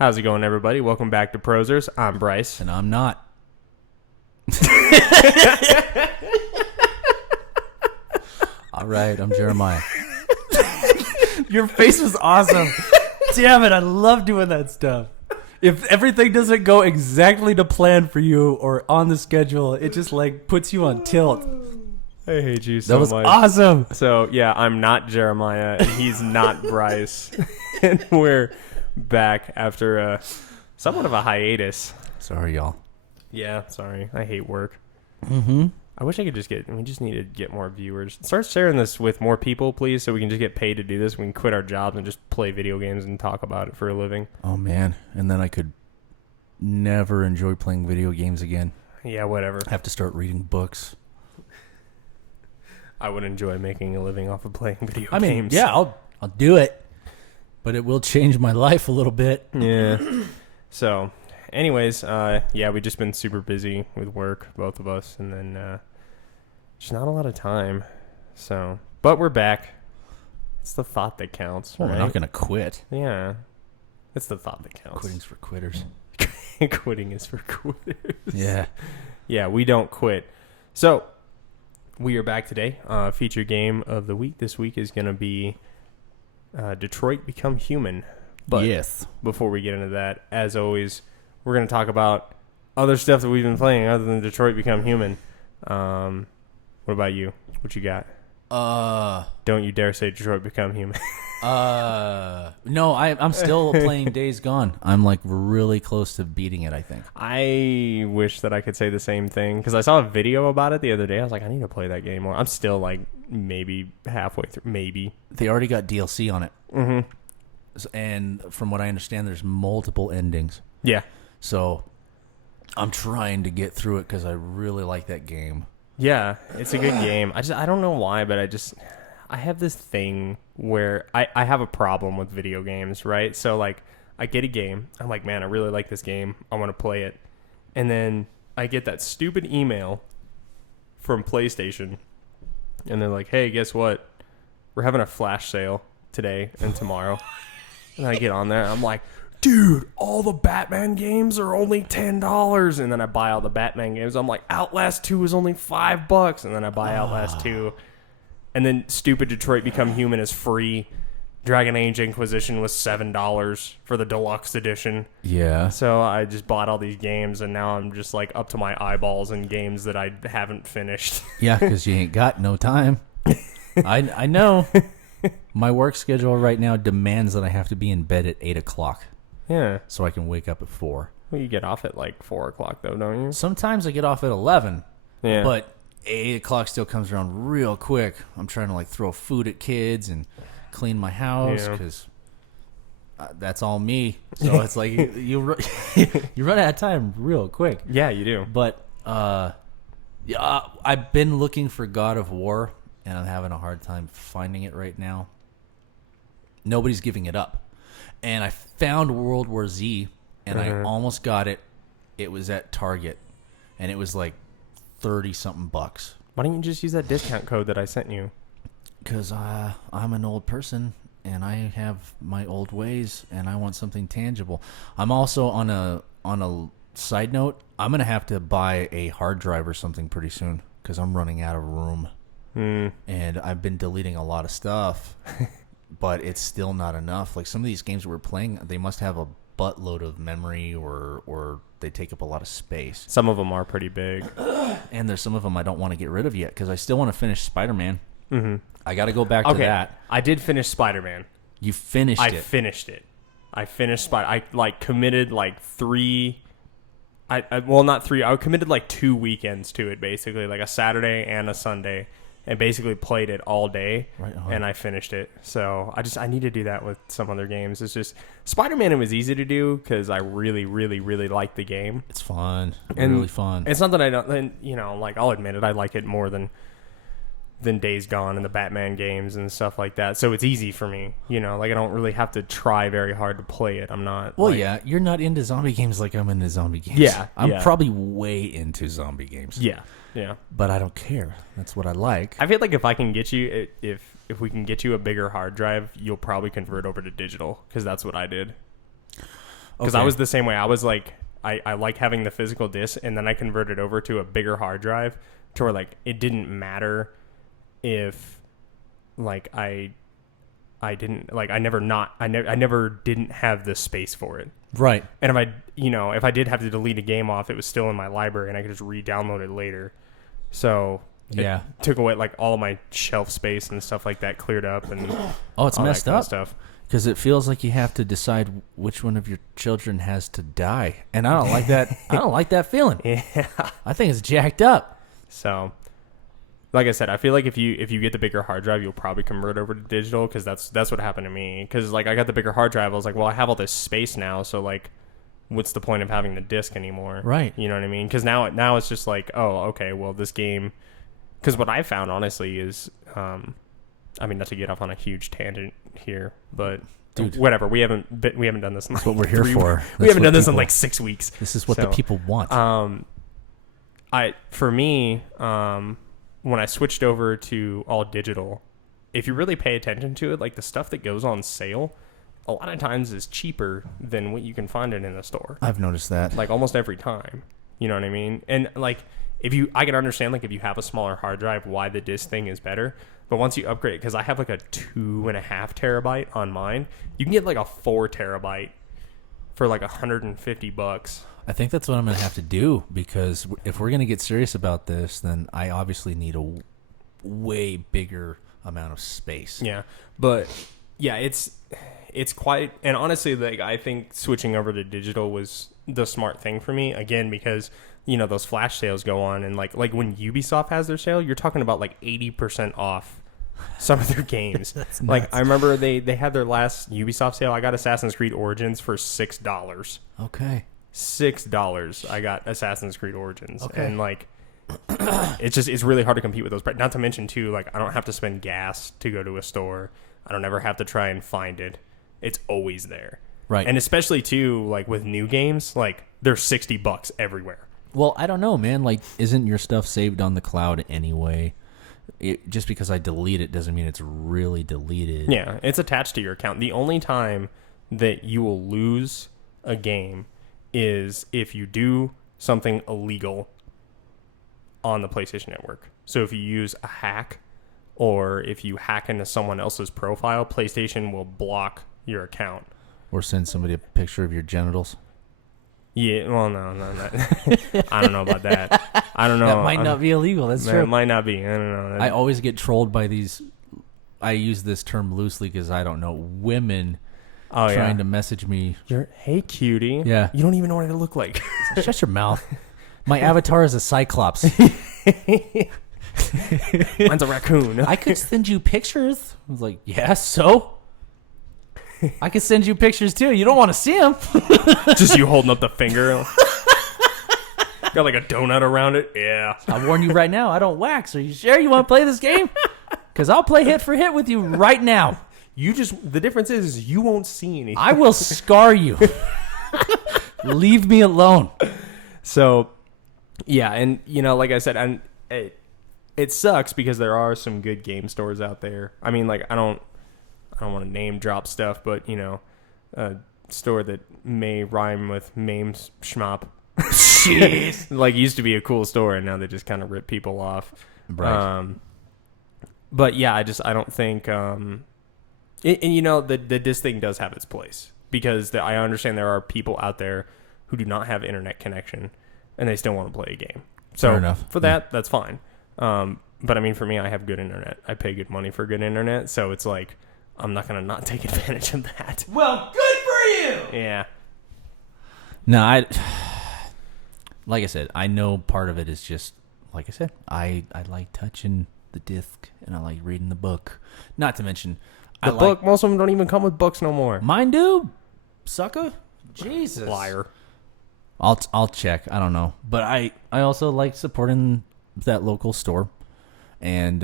How's it going, everybody? Welcome back to Prosers. I'm Bryce. And I'm not. All right, I'm Jeremiah. Your face was awesome. Damn it, I love doing that stuff. If everything doesn't go exactly to plan for you or on the schedule, it just like puts you on tilt. I hate you so That was much. awesome. So, yeah, I'm not Jeremiah, and he's not Bryce. And we're back after somewhat of a hiatus. Sorry, y'all. Yeah, sorry. I hate work. Mm-hmm. I wish I could we just need to get more viewers. Start sharing this with more people, please, so we can just get paid to do this. We can quit our jobs and just play video games and talk about it for a living. Oh, man. And then I could never enjoy playing video games again. Yeah, whatever. I have to start reading books. I would enjoy making a living off of playing video I mean, games. yeah, I'll do it. But it will change my life a little bit. Yeah. So, anyways, yeah, we've just been super busy with work, both of us, and then just not a lot of time. So, but we're back. It's the thought that counts, Well, right? we're not going to quit. Yeah. It's the thought that counts. Quitting's for quitters. Quitting is for quitters. Yeah. Yeah, we don't quit. So, we are back today. Feature game of the week this week is going to be Detroit Become Human. But yes. before we get into that, as always, we're going to talk about other stuff that we've been playing other than Detroit Become Human. What about you? What you got? Don't you dare say Detroit Become Human. No, I'm still playing Days Gone. I'm like really close to beating it, I think. I wish that I could say the same thing because I saw a video about it the other day. I was like, I need to play that game more. I'm still like maybe halfway through. Maybe. They already got DLC on it. Mm-hmm. And from what I understand, there's multiple endings. Yeah. So I'm trying to get through it because I really like that game. Yeah, it's a good game. I don't know why, but I have this thing where I have a problem with video games, right? So like I get a game, I'm like, man, I really like this game. I want to play it. And then I get that stupid email from PlayStation and they're like, hey, guess what? We're having a flash sale today and tomorrow. And I get on there, and I'm like, dude, all the Batman games are only $10. And then I buy all the Batman games. I'm like, Outlast 2 is only $5. And then I buy Outlast 2. And then stupid Detroit Become Human is free. Dragon Age Inquisition was $7 for the deluxe edition. Yeah. So I just bought all these games, and now I'm just like up to my eyeballs in games that I haven't finished. Yeah, because you ain't got no time. I know. My work schedule right now demands that I have to be in bed at 8 o'clock. Yeah. So I can wake up at 4. Well, you get off at like 4 o'clock, though, don't you? Sometimes I get off at 11. Yeah. But 8 o'clock still comes around real quick. I'm trying to like throw food at kids and clean my house because that's all me. So it's like you run out of time real quick. Yeah, you do. But yeah, I've been looking for God of War, and I'm having a hard time finding it right now. Nobody's giving it up. And I found World War Z, and I almost got it. It was at Target, and it was like $30-something bucks. Why don't you just use that discount code that I sent you? Because I'm an old person, and I have my old ways, and I want something tangible. I'm also on a side note. I'm gonna have to buy a hard drive or something pretty soon because I'm running out of room, and I've been deleting a lot of stuff, but it's still not enough. Like some of these games we're playing, they must have a buttload of memory, or they take up a lot of space. Some of them are pretty big. And there's some of them I don't want to get rid of yet because I still want to finish Spider-Man. Mm-hmm. I got to go back to that. I did finish Spider-Man. You finished I it. finished it. I finished Spider. I like committed like 3. Well, not 3. I committed like 2 weekends to it, basically, like a Saturday and a Sunday, and basically played it all day. Right on. And I finished it. So I need to do that with some other games. It's just Spider-Man. It was easy to do because I really, really, really like the game. It's fun. And really fun. It's not that I don't. And, you know, like I'll admit it. I like it more than Days Gone and the Batman games and stuff like that. So it's easy for me, you know, like I don't really have to try very hard to play it. I'm not. Well, like, yeah, you're not into zombie games like I'm into zombie games. Yeah, I'm yeah. probably way into zombie games. Yeah. Yeah. But I don't care. That's what I like. I feel like if I can get you, if we can get you a bigger hard drive, you'll probably convert over to digital because that's what I did. Because Okay. I was the same way. I was like, I like having the physical disc, and then I converted over to a bigger hard drive to where like it didn't matter if like I didn't like I never didn't have the space for it. Right. And if I did have to delete a game off, it was still in my library and I could just re-download it later. So it Yeah. took away like all of my shelf space and stuff like that cleared up and Oh, it's all that messed kind of up. stuff. Because it feels like you have to decide which one of your children has to die, and I don't like that. I don't like that feeling. Yeah. I think it's jacked up. So, like I said, I feel like if you get the bigger hard drive, you'll probably convert over to digital because that's what happened to me. Because like I got the bigger hard drive, I was like, well, I have all this space now, so like, what's the point of having the disc anymore? Right. You know what I mean? Because now it's just like, oh, okay, well, this game. Because what I found honestly is, I mean, not to get off on a huge tangent here, but. Dude. Whatever. We haven't done this. In That's like what we're here 3 for. We That's haven't what done this in people- like 6 weeks. This is what the So, people want. For me, when I switched over to all digital, if you really pay attention to it, like the stuff that goes on sale, a lot of times is cheaper than what you can find it in a store. I've noticed that. Like almost every time. You know what I mean? And like I can understand like if you have a smaller hard drive, why the disc thing is better. But once you upgrade, because I have like a 2.5 terabyte on mine, you can get like a 4 terabyte for like $150. I think that's what I'm going to have to do, because if we're going to get serious about this, then I obviously need a way bigger amount of space. Yeah, but yeah, it's quite, and honestly, like I think switching over to digital was the smart thing for me. Again, because those flash sales go on, and like when Ubisoft has their sale, you're talking about like 80% off some of their games. That's like nuts. I remember they had their last Ubisoft sale. I got Assassin's Creed Origins for $6. Okay. $6. I got Assassin's Creed Origins, Okay. and like it's really hard to compete with those. Not to mention too, like I don't have to spend gas to go to a store. I don't ever have to try and find it. It's always there. Right. And especially too, like with new games, like they're $60 everywhere. Well, I don't know, man. Like, isn't your stuff saved on the cloud anyway? Just because I delete it doesn't mean it's really deleted. Yeah, it's attached to your account. The only time that you will lose a game is if you do something illegal on the PlayStation Network. So if you use a hack or if you hack into someone else's profile, PlayStation will block your account. Or send somebody a picture of your genitals. Yeah, well, no. I don't know about that. I don't know. That might not be illegal. That's It true. might not be. I don't know. I always get trolled by these. I use this term loosely because I don't know. Women trying to message me. Hey, cutie. Yeah. You don't even know what I look like. Shut your mouth. My avatar is a cyclops. Mine's a raccoon. I could send you pictures. I was like, yeah, so? I could send you pictures too. You don't want to see them. Just you holding up the finger. Got like a donut around it. Yeah. I warn you right now, I don't wax. Are you sure you want to play this game? Because I'll play hit for hit with you right now. The difference is you won't see anything. I will scar you. Leave me alone. So, yeah, and like I said, and it sucks because there are some good game stores out there. I mean, like I don't want to name drop stuff, but a store that may rhyme with Mames Schmop. Jeez. Like used to be a cool store, and now they just kind of rip people off. Right. But yeah, I don't think. And the disc thing does have its place because I understand there are people out there who do not have internet connection and they still want to play a game. So Fair enough. for that, that's fine. But I mean, for me, I have good internet. I pay good money for good internet, so it's like I'm not gonna not take advantage of that. Well, good for you. Yeah. No, like I said, I know part of it is just, like I said, I like touching the disc and I like reading the book. Not to mention, The book, most of them don't even come with books no more. Mine do, sucker. Jesus. Liar. I'll check. I don't know, but I also like supporting that local store, and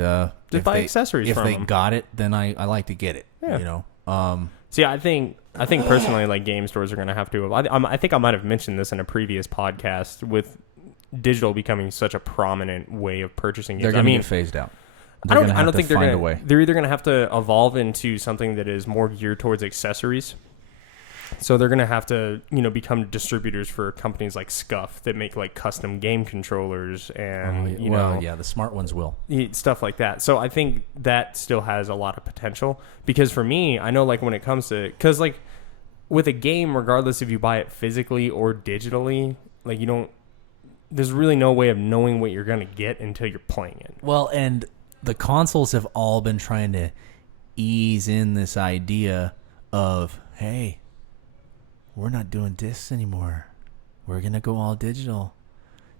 Just buy accessories If from they them. got it, then I like to get it. Yeah. You See, I think personally, like game stores are going to have to. I think I might have mentioned this in a previous podcast with digital becoming such a prominent way of purchasing games. they're going to get phased out. I They're don't gonna have to think they're find going a way. to. They're either going to have to evolve into something that is more geared towards accessories, So they're gonna have to, become distributors for companies like Scuf that make like custom game controllers and the smart ones will. stuff like that. So I think that still has a lot of potential, because for me, I know like when it comes to, because like with a game, regardless if you buy it physically or digitally, like there's really no way of knowing what you're gonna get until you're playing it. Well, and the consoles have all been trying to ease in this idea of, hey, we're not doing discs anymore. We're going to go all digital.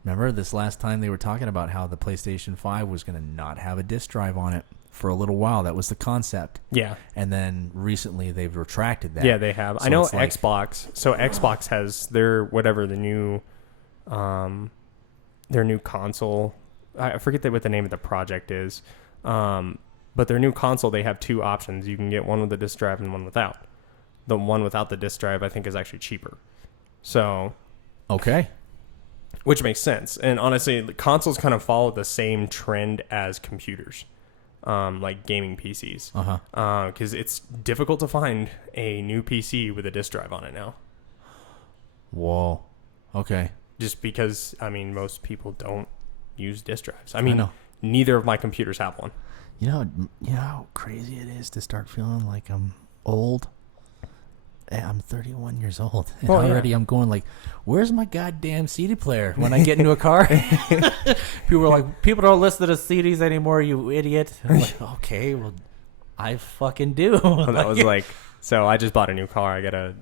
Remember this last time they were talking about how the PlayStation 5 was going to not have a disc drive on it for a little while. That was the concept. Yeah. And then recently they've retracted that. Yeah, they have. So I know it's like- Xbox. So Xbox has their new console. I forget what the name of the project is. But their new console, they have two options. You can get one with a disc drive and one without. The one without the disc drive, I think, is actually cheaper. So, Okay. which makes sense. And honestly, the consoles kind of follow the same trend as computers, like gaming PCs. Uh-huh. Because it's difficult to find a new PC with a disc drive on it now. Whoa. Okay. Just because, most people don't use disc drives. know. Neither of my computers have one. You know how crazy it is to start feeling like I'm old? I'm 31 years old. And Well, yeah. already I'm going like, where's my goddamn CD player when I get into a car? People are like, people don't listen to CDs anymore, you idiot. I'm like, okay, well, I fucking do. Well, that was like, so I just bought a new car. I got a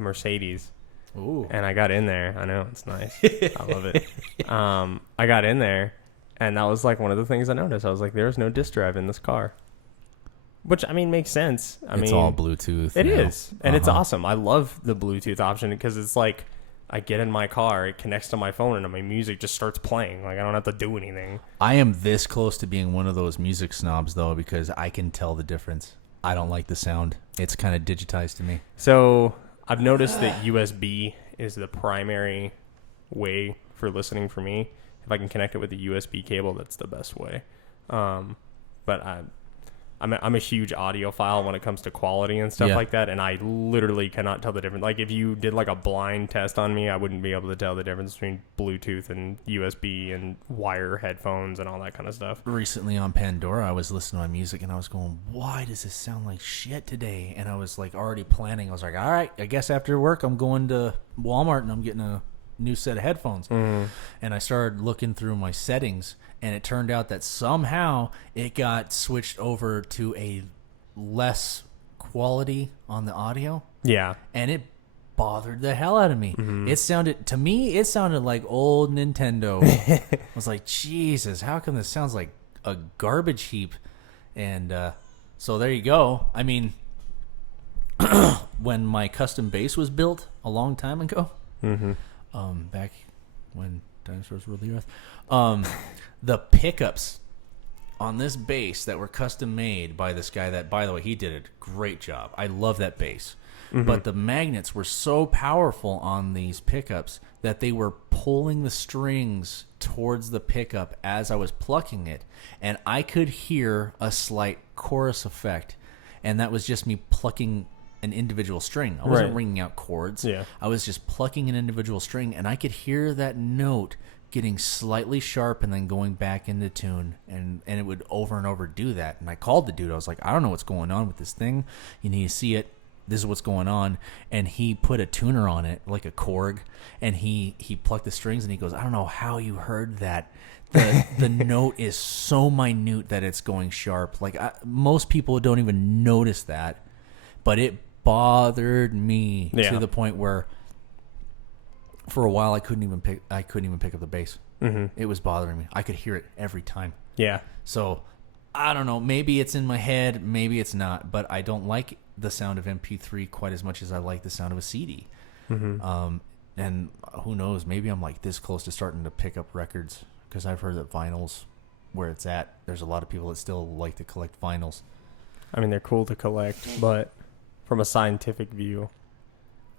Mercedes. Ooh. And I got in there. I know, it's nice. I love it. I got in there, and that was like one of the things I noticed. I was like, there's no disc drive in this car. Which, makes sense. It's all Bluetooth. It now. is. And it's Uh-huh. awesome. I love the Bluetooth option because it's like I get in my car, it connects to my phone, and my music just starts playing. Like I don't have to do anything. I am this close to being one of those music snobs, though, because I can tell the difference. I don't like the sound. It's kind of digitized to me. So I've noticed that USB is the primary way for listening for me. If I can connect it with a USB cable, that's the best way. But I'm a huge audiophile when it comes to quality and stuff Yeah. like that, and I literally cannot tell the difference. Like if you did like a blind test on me, I wouldn't be able to tell the difference between Bluetooth and USB and wire headphones and all that kind of stuff. Recently on Pandora, I was listening to my music and I was going, why does this sound like shit today? And I was like already planning. I was like, all right, I guess after work I'm going to Walmart and I'm getting a new set of headphones. And I started looking through my settings, and it turned out that somehow it got switched over to a less quality on the audio, Yeah. and it bothered the hell out of me. It sounded like old Nintendo. I was like, Jesus, how come this sounds like a garbage heap? And so there you go. When my custom bass was built a long time ago, back when dinosaurs ruled the earth, the pickups on this bass that were custom made by this guy that, by the way, he did a great job. I love that bass. But the magnets were so powerful on these pickups that they were pulling the strings towards the pickup as I was plucking it, and I could hear a slight chorus effect, and that was just me plucking an individual string. I wasn't Right. ringing out chords. Yeah. I was just plucking an individual string, and I could hear that note getting slightly sharp and then going back into tune, and it would over and over do that. And I called the dude. I was like, I don't know what's going on with this thing. You need to see it. This is what's going on. And he put a tuner on it, like a Korg, and he plucked the strings, and he goes, I don't know how you heard that. The note is so minute that it's going sharp. Like most people don't even notice that, but it bothered me Yeah. to the point where for a while I couldn't even pick up the bass. It was bothering me. I could hear it every time. Yeah. So I don't know. Maybe it's in my head. Maybe it's not. But I don't like the sound of MP3 quite as much as I like the sound of a CD. And who knows? Maybe I'm like this close to starting to pick up records, because I've heard that vinyls, where it's at, there's a lot of people that still like to collect vinyls. They're cool to collect, but from a scientific view,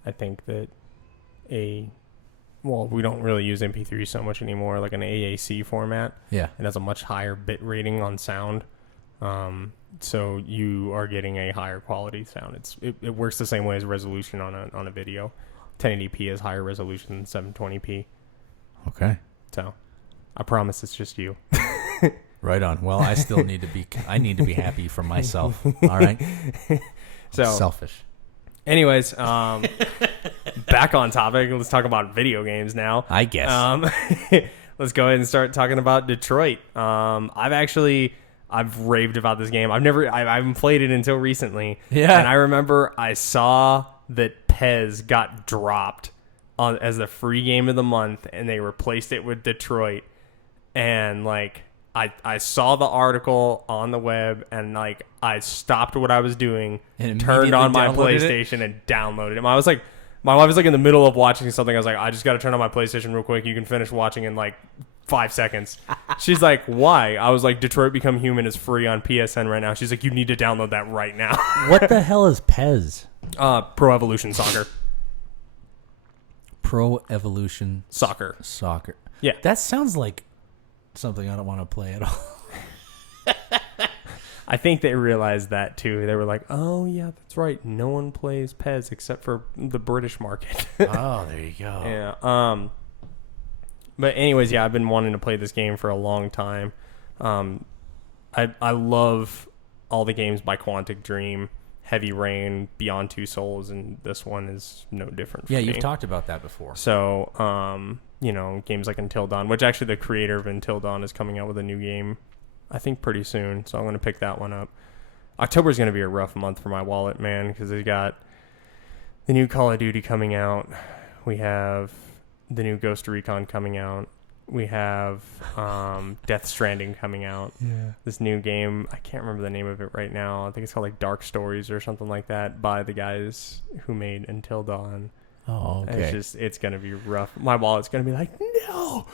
I think that we don't really use MP3 so much anymore, like an AAC format. Yeah. It has a much higher bit rating on sound. so you are getting a higher quality sound. It works the same way as resolution on a video. 1080p is higher resolution than 720p. Okay. So I promise it's just you. Right on. Well, I still need to be. I need to be happy for myself. All right. So Selfish. anyways, back on topic. Let's talk about video games now. I guess. Let's go ahead and start talking about Detroit. I've raved about this game. I haven't played it until recently. Yeah. And I remember I saw that PEZ got dropped as the free game of the month, and they replaced it with Detroit. And like I saw the article on the web, and like I stopped what I was doing, And turned on my immediately downloaded it? PlayStation, and downloaded it. My wife was like in the middle of watching something. I was like, I just got to turn on my PlayStation real quick. You can finish watching in like 5 seconds. She's like, why? I was like, Detroit Become Human is free on PSN right now. She's like, you need to download that right now. What the hell is Pez? Pro Evolution Soccer. Pro Evolution Soccer. Soccer. Yeah. That sounds like something I don't want to play at all. I think they realized that too. They were like, oh yeah, that's right. No one plays PEZ except for the British market. Oh, there you go. Yeah. But anyways, yeah, I've been wanting to play this game for a long time. I love all the games by Quantic Dream, Heavy Rain, Beyond Two Souls, and this one is no different for Yeah, me. you've talked about that before. So, games like Until Dawn, which actually the creator of Until Dawn is coming out with a new game, I think pretty soon. So I'm going to pick that one up. October is going to be a rough month for my wallet, man, because they got the new Call of Duty coming out. We have the new Ghost Recon coming out. We have Death Stranding coming out. Yeah. This new game, I can't remember the name of it right now. I think it's called like Dark Stories or something like that by the guys who made Until Dawn. Oh, okay. It's going to be rough. My wallet's going to be like, no,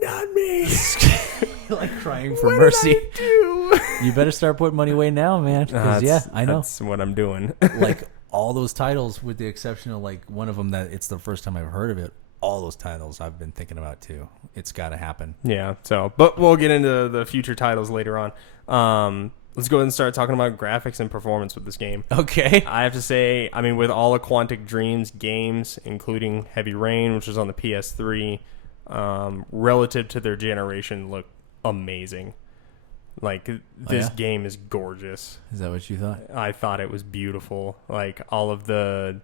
not me. Like crying for mercy. What did I do? You better start putting money away now, man. 'Cause, yeah, I know. That's what I'm doing. Like all those titles, with the exception of like one of them that it's the first time I've heard of it. All those titles I've been thinking about too. It's got to happen. Yeah. So, but we'll get into the future titles later on. Let's go ahead and start talking about graphics and performance with this game. Okay. I have to say, I mean, with all of Quantic Dream's games, including Heavy Rain, which was on the PS3, relative to their generation, look amazing. Like, this yeah? game is gorgeous. Is that what you thought? I thought it was beautiful. Like, all of the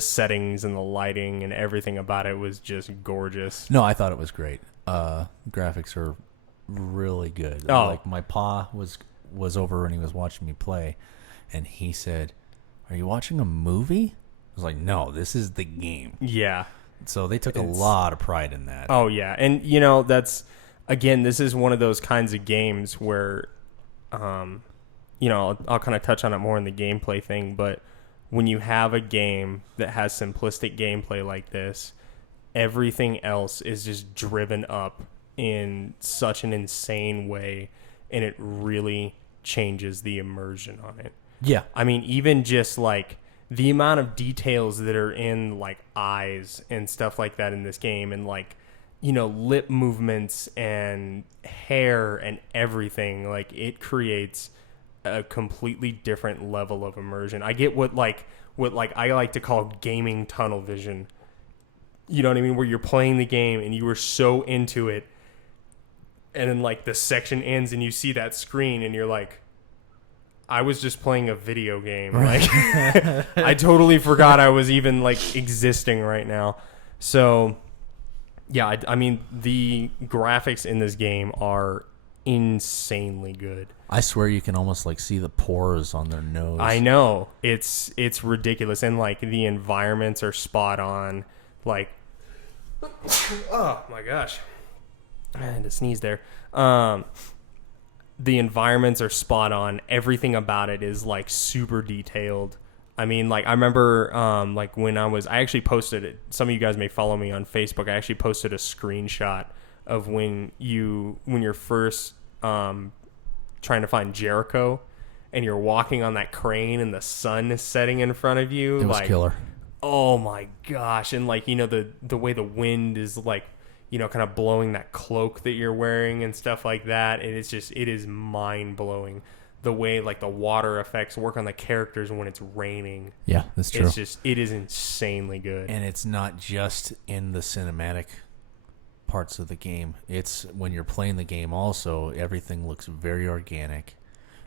settings and the lighting and everything about it was just gorgeous. No, I thought it was great. Graphics are really good. Oh. Like my pa was over when he was watching me play, and he said, "Are you watching a movie?" I was like, "No, this is the game." Yeah. So they took a lot of pride in that. Oh, yeah. And, that's, again, this is one of those kinds of games where, I'll kind of touch on it more in the gameplay thing, but when you have a game that has simplistic gameplay like this, everything else is just driven up in such an insane way, and it really changes the immersion on it. Yeah. I mean, even just like the amount of details that are in like eyes and stuff like that in this game, and like, lip movements and hair and everything, like it creates a completely different level of immersion. I get what I like to call gaming tunnel vision. You know what I mean? Where you're playing the game and you were so into it, and then like the section ends and you see that screen and you're like, I was just playing a video game. Like, I totally forgot I was even like existing right now. So yeah, I mean, the graphics in this game are insanely good. I swear you can almost like see the pores on their nose. I know. It's ridiculous. And like the environments are spot on. Like, oh my gosh. I had to sneeze there. The environments are spot on. Everything about it is like super detailed. I mean, like I remember like when I actually posted it. Some of you guys may follow me on Facebook. I actually posted a screenshot of when you're first trying to find Jericho and you're walking on that crane and the sun is setting in front of you. It was like, killer. Oh my gosh. And like, the way the wind is like, kind of blowing that cloak that you're wearing and stuff like that. And it is mind blowing. the way like the water effects work on the characters when it's raining. Yeah, that's true. It is insanely good. And it's not just in the cinematic parts of the game. It's when you're playing the game also, everything looks very organic.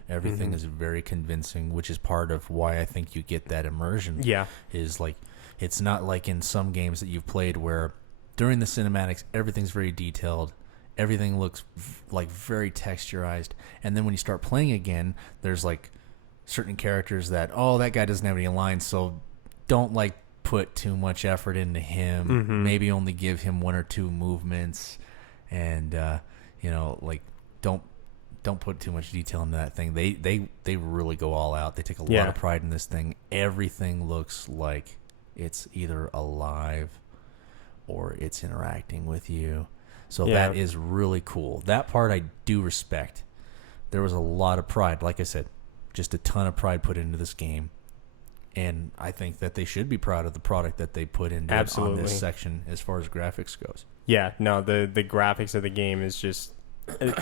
Everything is very convincing, which is part of why I think you get that immersion. Yeah. Is like, it's not like in some games that you've played where during the cinematics, everything's very detailed. Everything looks like very texturized. And then when you start playing again, there's like certain characters that, oh, that guy doesn't have any lines, so don't like put too much effort into him. Maybe only give him one or two movements, and like don't put too much detail into that thing. They really go all out. They take a lot of pride in this thing. Everything looks like it's either alive or it's interacting with you. So that is really cool. That part I do respect. There was a lot of pride, like I said, just a ton of pride put into this game. And I think that they should be proud of the product that they put into it on this section as far as graphics goes. Yeah, no, the graphics of the game is just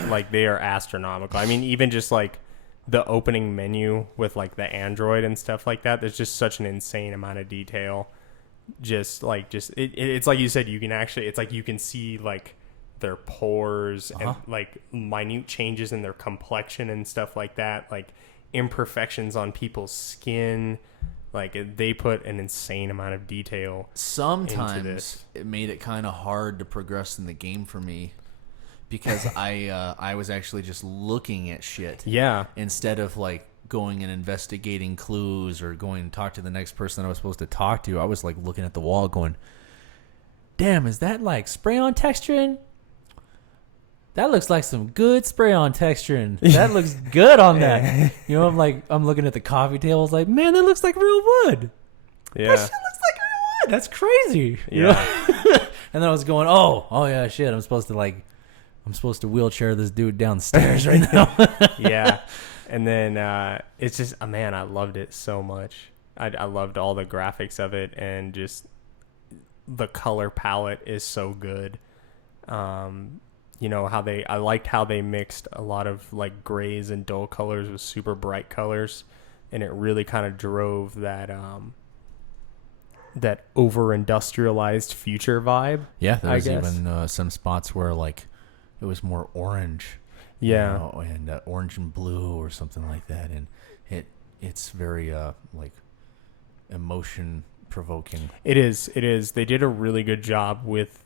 like they are astronomical. I mean, even just like the opening menu with like the Android and stuff like that, there's just such an insane amount of detail. It's like you said, you can actually, it's like you can see like their pores and like minute changes in their complexion and stuff like that, like imperfections on people's skin. Like they put an insane amount of detail. Sometimes it made it kind of hard to progress in the game for me because I was actually just looking at shit. Yeah. Instead of like going and investigating clues or going to talk to the next person that I was supposed to talk to, I was like looking at the wall going, damn, is that like spray on texturing? That looks like some good spray on texturing. That looks good on that. You know, I'm looking at the coffee table. It's like, man, that looks like real wood. Yeah. That shit looks like real wood. That's crazy. You Yeah. know? And then I was going, oh yeah, shit. I'm supposed to wheelchair this dude downstairs right now. Yeah. And then it's just, man, I loved it so much. I loved all the graphics of it, and just the color palette is so good. You know, I liked how they mixed a lot of like grays and dull colors with super bright colors, and it really kind of drove that that over industrialized future vibe. Yeah, there I was guess. even some spots where like it was more orange. Yeah. You know, and orange and blue or something like that, and it's very like emotion provoking. It is. They did a really good job with.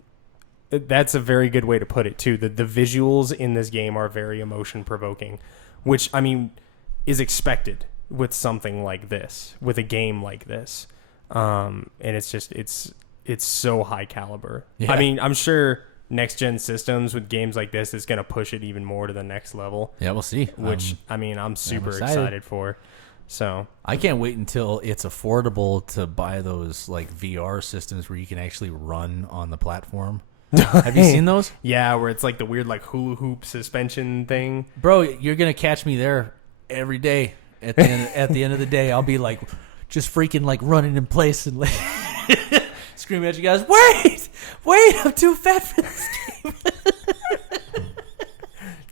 That's a very good way to put it too. The visuals in this game are very emotion provoking, which I mean is expected with something like this, with a game like this. And it's just it's so high caliber. Yeah. I mean, I'm sure next gen systems with games like this is going to push it even more to the next level. Yeah, we'll see. Which I mean, I'm super excited for. So I can't wait until it's affordable to buy those like VR systems where you can actually run on the platform. Have you seen those? Yeah, where it's like the weird like hula hoop suspension thing. Bro, you're gonna catch me there every day. At the end of the day, I'll be like just freaking like running in place and like screaming at you guys, wait, I'm too fat for this game.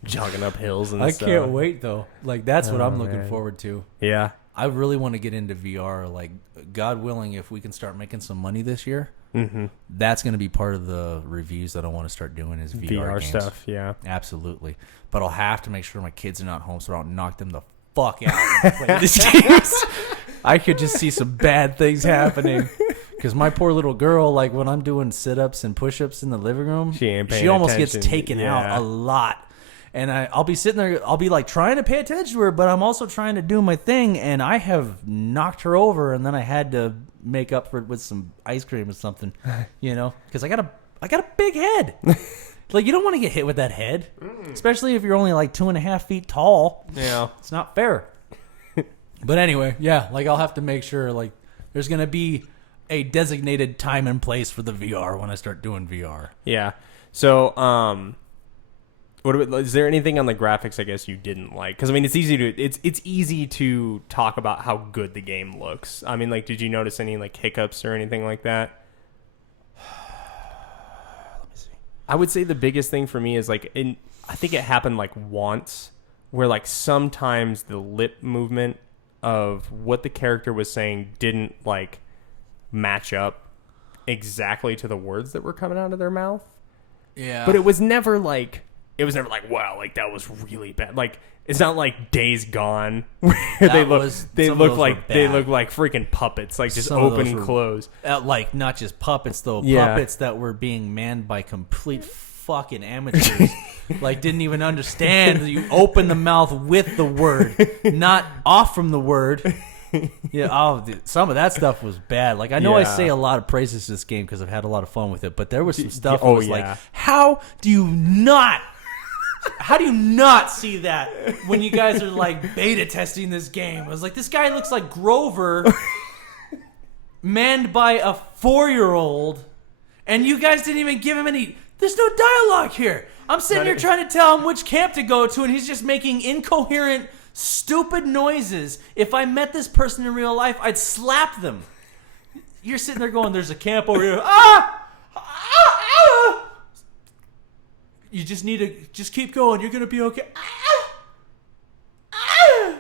Jogging up hills and I stuff. can't wait though. Like that's what I'm looking man. forward to. Yeah. I really want to get into VR. Like, God willing, if we can start making some money this year, that's going to be part of the reviews that I want to start doing is VR games. stuff. Yeah. Absolutely. But I'll have to make sure my kids are not home so I don't knock them the fuck out when they play these games. I could just see some bad things happening. Because my poor little girl, like when I'm doing sit-ups and push-ups in the living room, She ain't paying she almost attention. gets taken out a lot. And I'll be sitting there, I'll be like trying to pay attention to her, but I'm also trying to do my thing. And I have knocked her over, and then I had to make up for it with some ice cream or something, you know, because I got a big head. Like, you don't want to get hit with that head, especially if you're only like 2.5 feet tall. Yeah. It's not fair. But anyway, yeah, like I'll have to make sure like there's going to be a designated time and place for the VR when I start doing VR. Yeah. So, is there anything on the graphics I guess you didn't like? Because I mean, it's easy to talk about how good the game looks. I mean, like, did you notice any like hiccups or anything like that? Let me see. I would say the biggest thing for me is like, I think it happened like once, where like sometimes the lip movement of what the character was saying didn't like match up exactly to the words that were coming out of their mouth. Yeah. But it was never like wow, like that was really bad. Like it's not like Days Gone where they look like freaking puppets, like just Some of open those and were- close. Like not just puppets though, Yeah. puppets that were being manned by complete fucking amateurs. Like didn't even understand that you open the mouth with the word, not off from the word. Yeah, dude, some of that stuff was bad. Like I know I Yeah. say a lot of praises to this game because I've had a lot of fun with it, but there was some stuff that oh, was like, yeah. how do you not see that when you guys are like beta testing this game? I was like, this guy looks like Grover manned by a 4-year-old, and you guys didn't even give him any. There's no dialogue here. I'm sitting here trying to tell him which camp to go to, and he's just making incoherent, stupid noises. If I met this person in real life, I'd slap them. You're sitting there going, there's a camp over here. You just need to just keep going. You're going to be okay.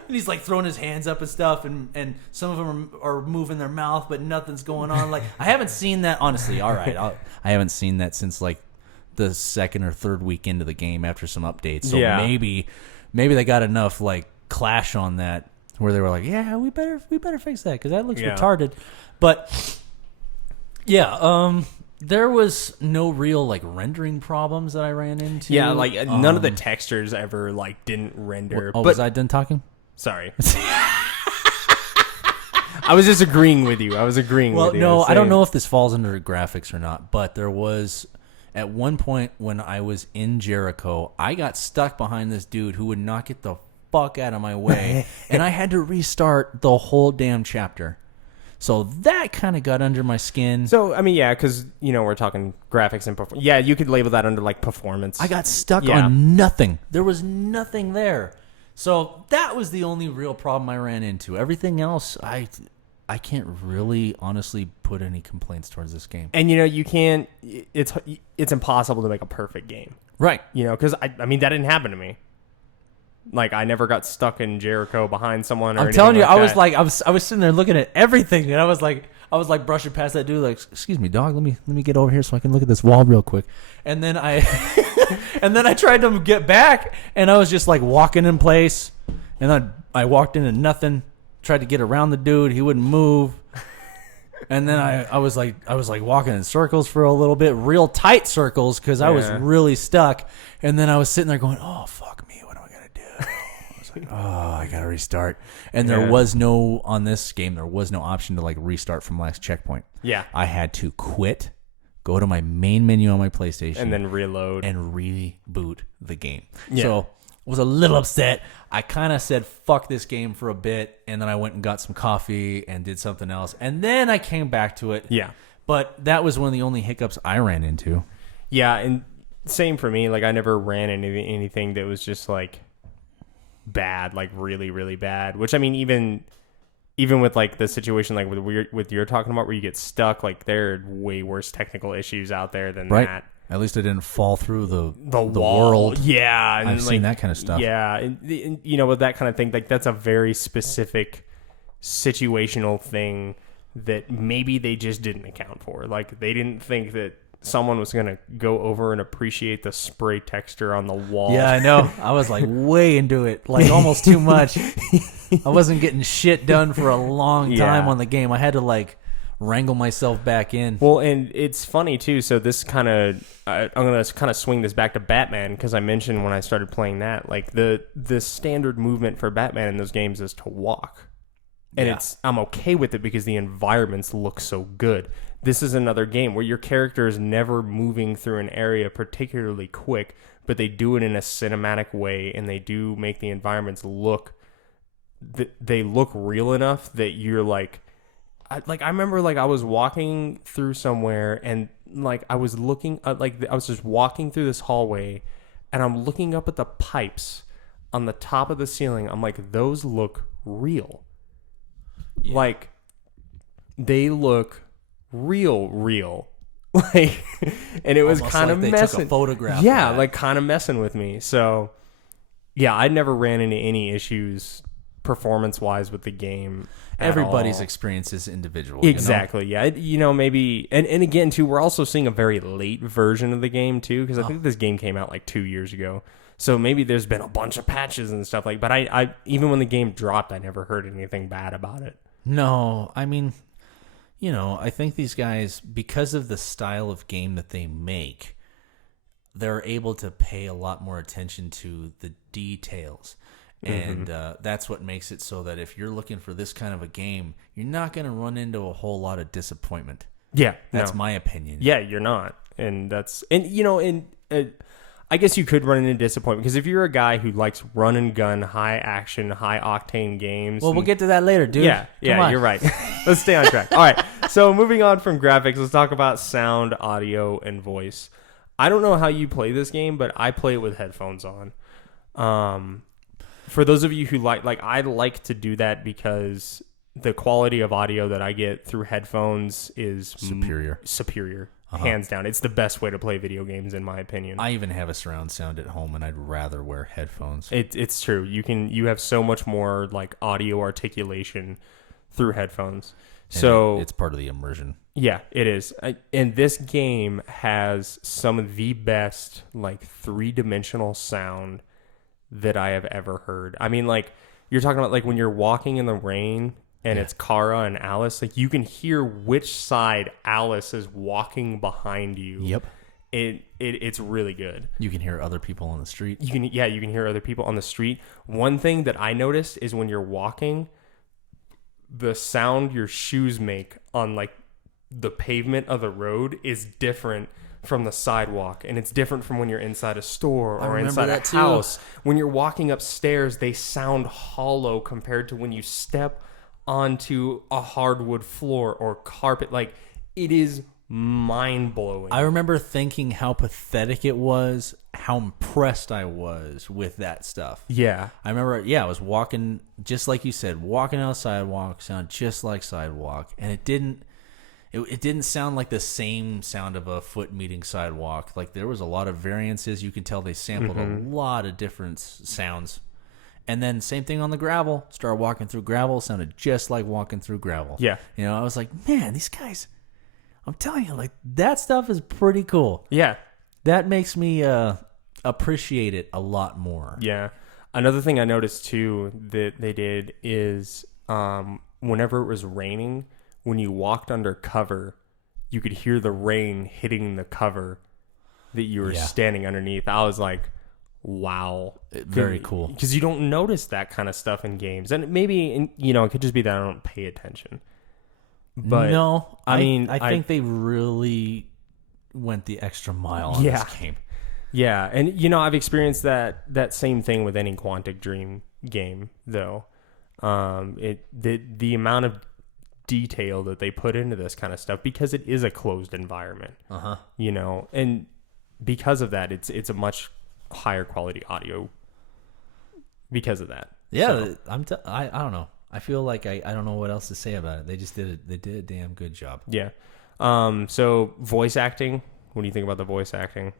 And he's like throwing his hands up and stuff, and some of them are moving their mouth, but nothing's going on. Like I haven't seen that, honestly. All right, I haven't seen that since like the second or third week into the game after some updates. So Yeah. maybe they got enough like clash on that where they were like, yeah, we better fix that because that looks Yeah. retarded. But yeah, there was no real like rendering problems that I ran into. Yeah, like none of the textures ever like didn't render. Oh, but was I done talking? sorry. I was just agreeing with you. I was agreeing Well, with you. no, was I don't saying- know if this falls under graphics or not, but there was at one point when I was in Jericho, I got stuck behind this dude who would not get the fuck out of my way, and I had to restart the whole damn chapter. So that kind of got under my skin. So, I mean, yeah, because, you know, we're talking graphics and performance. Yeah, you could label that under, like, performance. I got stuck Yeah. on nothing. There was nothing there. So that was the only real problem I ran into. Everything else, I can't really honestly put any complaints towards this game. And, you know, you can't... It's impossible to make a perfect game. Right. You know, because, I mean, that didn't happen to me. Like, I never got stuck in Jericho behind someone or I'm anything telling you, like I was that. like, I was sitting there looking at everything, and I was like brushing past that dude, like, excuse me, dog, let me get over here so I can look at this wall real quick. And then I tried to get back, and I was just like walking in place, and then I walked into nothing, tried to get around the dude, he wouldn't move. And then I was like walking in circles for a little bit, real tight circles, because I was Yeah. really stuck. And then I was sitting there going, oh, fuck me, what am I going to do? I was like, oh, I got to restart. And there Yeah. was no, on this game, there was no option to like restart from last checkpoint. Yeah. I had to quit, go to my main menu on my PlayStation, And then reload. and reboot the game. Yeah. So was a little upset. I kind of said fuck this game for a bit, and then I went and got some coffee and did something else, and then I came back to it. Yeah. But that was one of the only hiccups I ran into. Yeah, and same for me. Like, I never ran into anything that was just, like, bad, like, really, really bad. Which, I mean, even with, like, the situation, like, with you're talking about where you get stuck, like, there are way worse technical issues out there than Right. that. At least I didn't fall through the wall. world. Yeah. And I've like, seen that kind of stuff. Yeah. And, you know, with that kind of thing, like, that's a very specific situational thing that maybe they just didn't account for. Like, they didn't think that someone was going to go over and appreciate the spray texture on the wall. Yeah, I know. I was like way into it, like almost too much. I wasn't getting shit done for a long time Yeah. on the game. I had to like wrangle myself back in. Well, and it's funny too. So this kind of, I'm gonna kind of swing this back to Batman because I mentioned when I started playing that, like the standard movement for Batman in those games is to walk, and Yeah. I'm okay with it because the environments look so good. This is another game where your character is never moving through an area particularly quick, but they do it in a cinematic way, and they do make the environments look. They look real enough that you're like. I remember like I was walking through somewhere and like I was looking at I was just walking through this hallway and I'm looking up at the pipes on the top of the ceiling. I'm like, those look real. Yeah. Like they look real. Like, and it was Almost kind like of they messing. took a photograph. Yeah, of that. like kind of messing with me. So yeah, I never ran into any issues performance wise with the game. at Everybody's all. experience is individual. You know? Exactly. Yeah. Maybe, and again, too, we're also seeing a very late version of the game, too, because I think this game came out like 2 years ago. So maybe there's been a bunch of patches and stuff but I even when the game dropped, I never heard anything bad about it. No, I mean, I think these guys, because of the style of game that they make, they're able to pay a lot more attention to the details. And that's what makes it so that if you're looking for this kind of a game, you're not going to run into a whole lot of disappointment. Yeah. That's my opinion. Yeah, you're not. I guess you could run into disappointment because if you're a guy who likes run and gun, high action, high octane games. Well, we'll get to that later, dude. Yeah, Come on. you're right. Let's stay on track. All right. So moving on from graphics, let's talk about sound, audio, and voice. I don't know how you play this game, but I play it with headphones on. For those of you who I like to do that because the quality of audio that I get through headphones is superior. Hands down. It's the best way to play video games, in my opinion. I even have a surround sound at home, and I'd rather wear headphones. It's true. You have so much more like audio articulation through headphones. And so it's part of the immersion. Yeah, it is. And this game has some of the best like 3-dimensional sound that I have ever heard. I mean, like you're talking about like when you're walking in the rain and it's Kara and Alice, like you can hear which side Alice is walking behind you. Yep. It's really good. You can hear other people on the street. You can hear other people on the street. One thing that I noticed is when you're walking, the sound your shoes make on like the pavement of the road is different from the sidewalk, and it's different from when you're inside a store or inside a house. When you're walking upstairs, they sound hollow compared to when you step onto a hardwood floor or carpet. Like, it is mind-blowing. I remember thinking how pathetic it was, how impressed I was with that stuff. Yeah. I remember, I was walking, just like you said, walking on a sidewalk, sound just like sidewalk, and it didn't sound like the same sound of a foot meeting sidewalk. Like, there was a lot of variances. You could tell they sampled a lot of different sounds. And then same thing on the gravel. Started walking through gravel, sounded just like walking through gravel. Yeah. I was like, man, these guys, I'm telling you, like, that stuff is pretty cool. Yeah. That makes me appreciate it a lot more. Yeah. Another thing I noticed too that they did is whenever it was raining, when you walked under cover, you could hear the rain hitting the cover that you were standing underneath. I was like, wow. Very cool. Because you don't notice that kind of stuff in games. And maybe, it could just be that I don't pay attention. But no, I mean, I think they really went the extra mile on this game. Yeah, and I've experienced that same thing with any Quantic Dream game, though. The amount of detail that they put into this kind of stuff, because it is a closed environment. And because of that, it's a much higher quality audio because of that. Yeah, so, I don't know. I feel like I don't know what else to say about it. They just did it. They did a damn good job. Yeah. So voice acting. What do you think about the voice acting?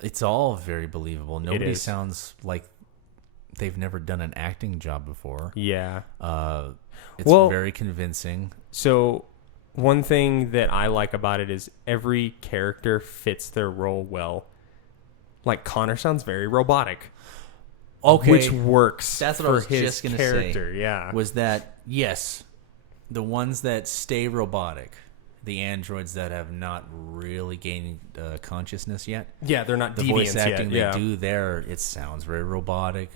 It's all very believable. Nobody sounds like they've never done an acting job before. Yeah. It's very convincing. So one thing that I like about it is every character fits their role well. Like Connor sounds very robotic. Okay. Which works. That's what for I was his just going to character. say. Yeah. Was that, yes, the ones that stay robotic, the androids that have not really gained consciousness yet. Yeah, they're not the deviants voice acting yet. they do there, it sounds very robotic,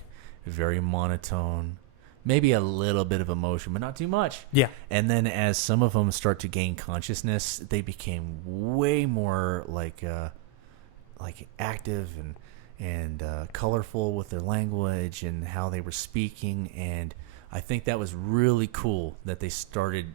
very monotone, maybe a little bit of emotion, but not too much. Yeah. And then as some of them start to gain consciousness, they became way more like active and colorful with their language and how they were speaking. And I think that was really cool that they started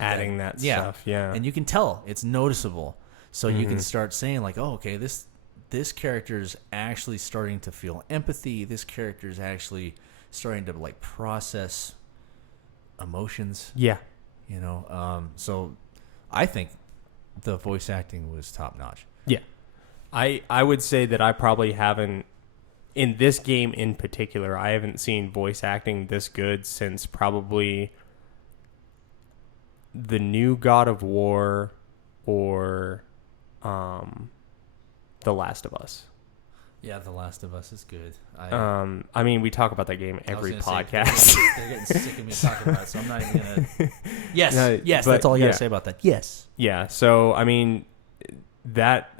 adding that stuff. Yeah. And you can tell it's noticeable. So you can start saying like, oh, okay, this character is actually starting to feel empathy. This character is actually starting to like process emotions. Yeah. So I think the voice acting was top notch. Yeah. I would say that I probably haven't in this game in particular, I haven't seen voice acting this good since probably the new God of War or The Last of Us. Yeah, The Last of Us is good. I mean, we talk about that game every podcast. They're getting sick of me talking about it, so I'm not even gonna. Yes, No, yes, but that's all I gotta yeah. say about that. Yes. Yeah, so I mean, that,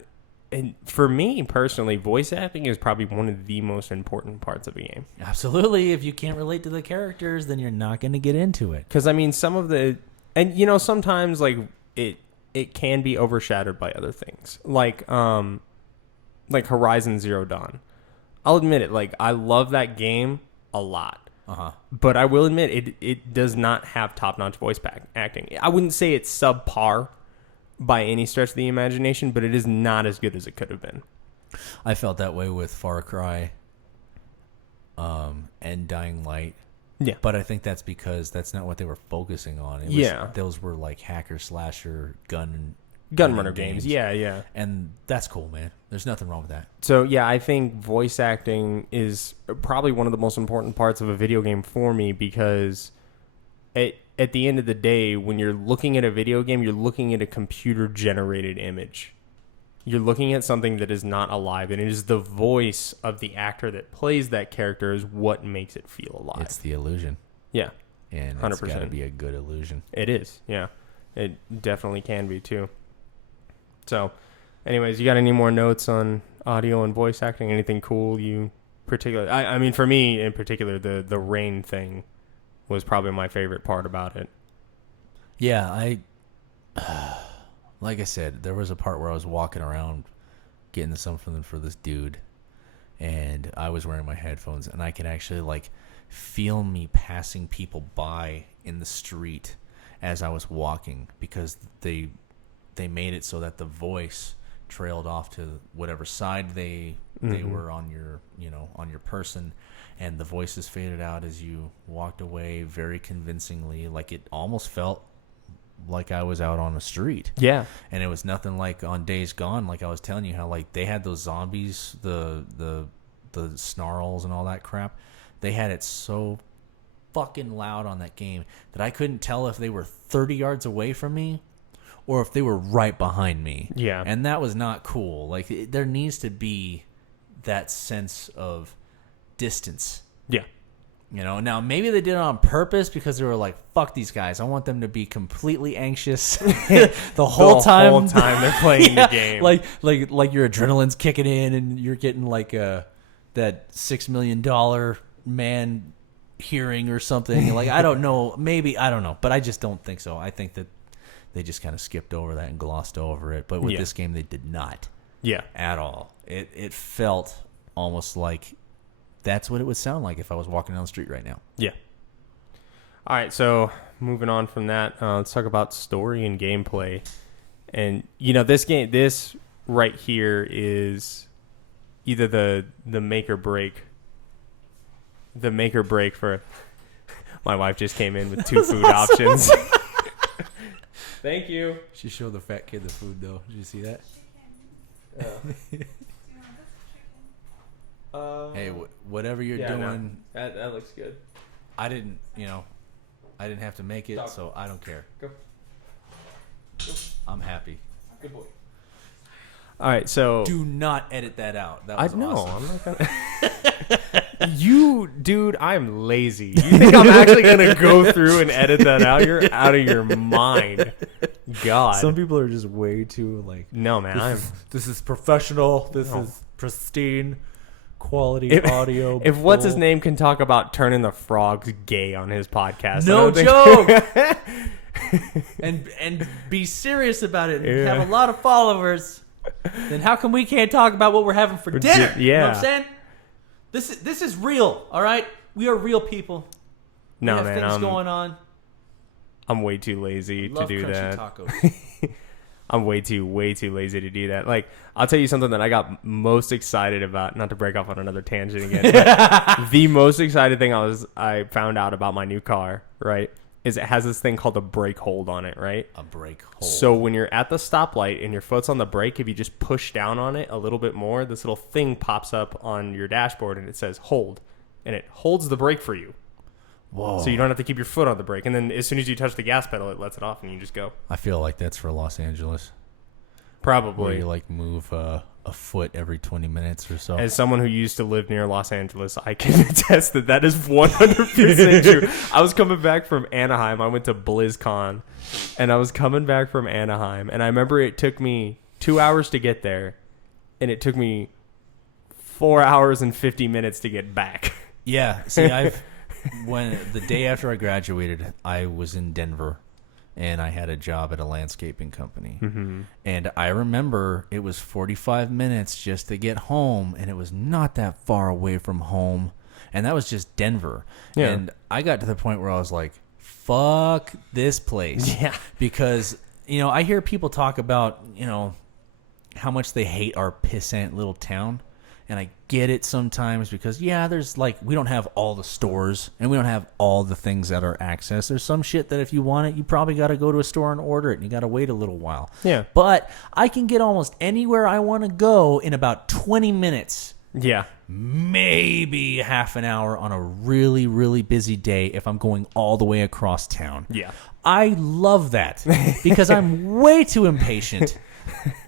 and for me personally, voice acting is probably one of the most important parts of a game. Absolutely. If you can't relate to the characters, then you're not going to get into it. Because I mean, some of the, and sometimes like it can be overshadowed by other things, like Horizon Zero Dawn. I'll admit it, like I love that game a lot. But I will admit it does not have top-notch voice acting. I wouldn't say it's subpar by any stretch of the imagination, but it is not as good as it could have been. I felt that way with Far Cry and Dying Light. Yeah. But I think that's because that's not what they were focusing on. Those were like hacker slasher gun Gunrunner games. Yeah. And that's cool, man. There's nothing wrong with that. So, yeah, I think voice acting is probably one of the most important parts of a video game for me because at the end of the day, when you're looking at a video game, you're looking at a computer-generated image. You're looking at something that is not alive, and it is the voice of the actor that plays that character is what makes it feel alive. It's the illusion. Yeah. And 100%. it's got to be a good illusion. It is, yeah. It definitely can be, too. So, anyways, you got any more notes on audio and voice acting? Anything cool you particularly... I mean, for me, in particular, the rain thing was probably my favorite part about it. Yeah, like I said, there was a part where I was walking around getting something for this dude, and I was wearing my headphones, and I could actually like feel me passing people by in the street as I was walking because they made it so that the voice trailed off to whatever side they were on your on your person, and the voices faded out as you walked away very convincingly. Like it almost felt like I was out on the street. Yeah. And it was nothing like on Days Gone, like I was telling you how like they had those zombies, the snarls and all that crap. They had it so fucking loud on that game that I couldn't tell if they were 30 yards away from me or if they were right behind me. Yeah. And that was not cool. Like there needs to be that sense of distance. Yeah. Now maybe they did it on purpose because they were like, fuck these guys. I want them to be completely anxious the whole time. The whole time they're playing the game. Like your adrenaline's kicking in and you're getting like that $6 million man hearing or something. Like, I don't know. Maybe, I don't know. But I just don't think so. I think that they just kind of skipped over that and glossed over it. But with this game, they did not. Yeah. At all. It felt almost like that's what it would sound like if I was walking down the street right now. Yeah. All right, so moving on from that, let's talk about story and gameplay. And this right here is either the make or break. The make or break for. My wife just came in with 2 food options. Thank you. She showed the fat kid the food though. Did you see that? Hey, whatever you're doing, no, that looks good. I didn't have to make it, so I don't care. Go. I'm happy. Good boy. All right, so Do not edit that out. That I was know awesome. I'm not gonna. You, dude, I'm lazy. You think I'm actually gonna go through and edit that out? You're out of your mind. God. Some people are just way too like. No, man. This is professional. This No. is pristine quality audio. If what's his name can talk about turning the frogs gay on his podcast, No I don't think- joke. and be serious about it and Yeah. have a lot of followers. Then how come we can't talk about what we're having for dinner? Yeah. You know what I'm saying? This is real, all right? We are real people. No, we have man. things going on. I'm way too lazy Love to do crunchy that. tacos. I'm way too lazy to do that. Like, I'll tell you something that I got most excited about, not to break off on another tangent again, but the most excited thing I found out about my new car, right, is it has this thing called a brake hold on it, right? A brake hold. So when you're at the stoplight and your foot's on the brake, if you just push down on it a little bit more, this little thing pops up on your dashboard and it says hold. And it holds the brake for you. Whoa. So you don't have to keep your foot on the brake. And then as soon as you touch the gas pedal, it lets it off and you just go. I feel like that's for Los Angeles, where Probably. you like move a foot every 20 minutes or so. As someone who used to live near Los Angeles, I can attest that that is 100% true. I was coming back from Anaheim. I went to BlizzCon, and I was coming back from Anaheim. And I remember it took me 2 hours to get there, and it took me 4 hours and 50 minutes to get back. Yeah. See, when the day after I graduated, I was in Denver, and I had a job at a landscaping company. Mm-hmm. And I remember it was 45 minutes just to get home, and it was not that far away from home. And that was just Denver. Yeah. And I got to the point where I was like, fuck this place. Yeah. Because, I hear people talk about, how much they hate our pissant little town. And I get it sometimes because, there's we don't have all the stores and we don't have all the things at our access. There's some shit that if you want it, you probably got to go to a store and order it, and you got to wait a little while. Yeah. But I can get almost anywhere I want to go in about 20 minutes, Yeah. maybe half an hour on a really, really busy day if I'm going all the way across town. Yeah. I love that because I'm way too impatient.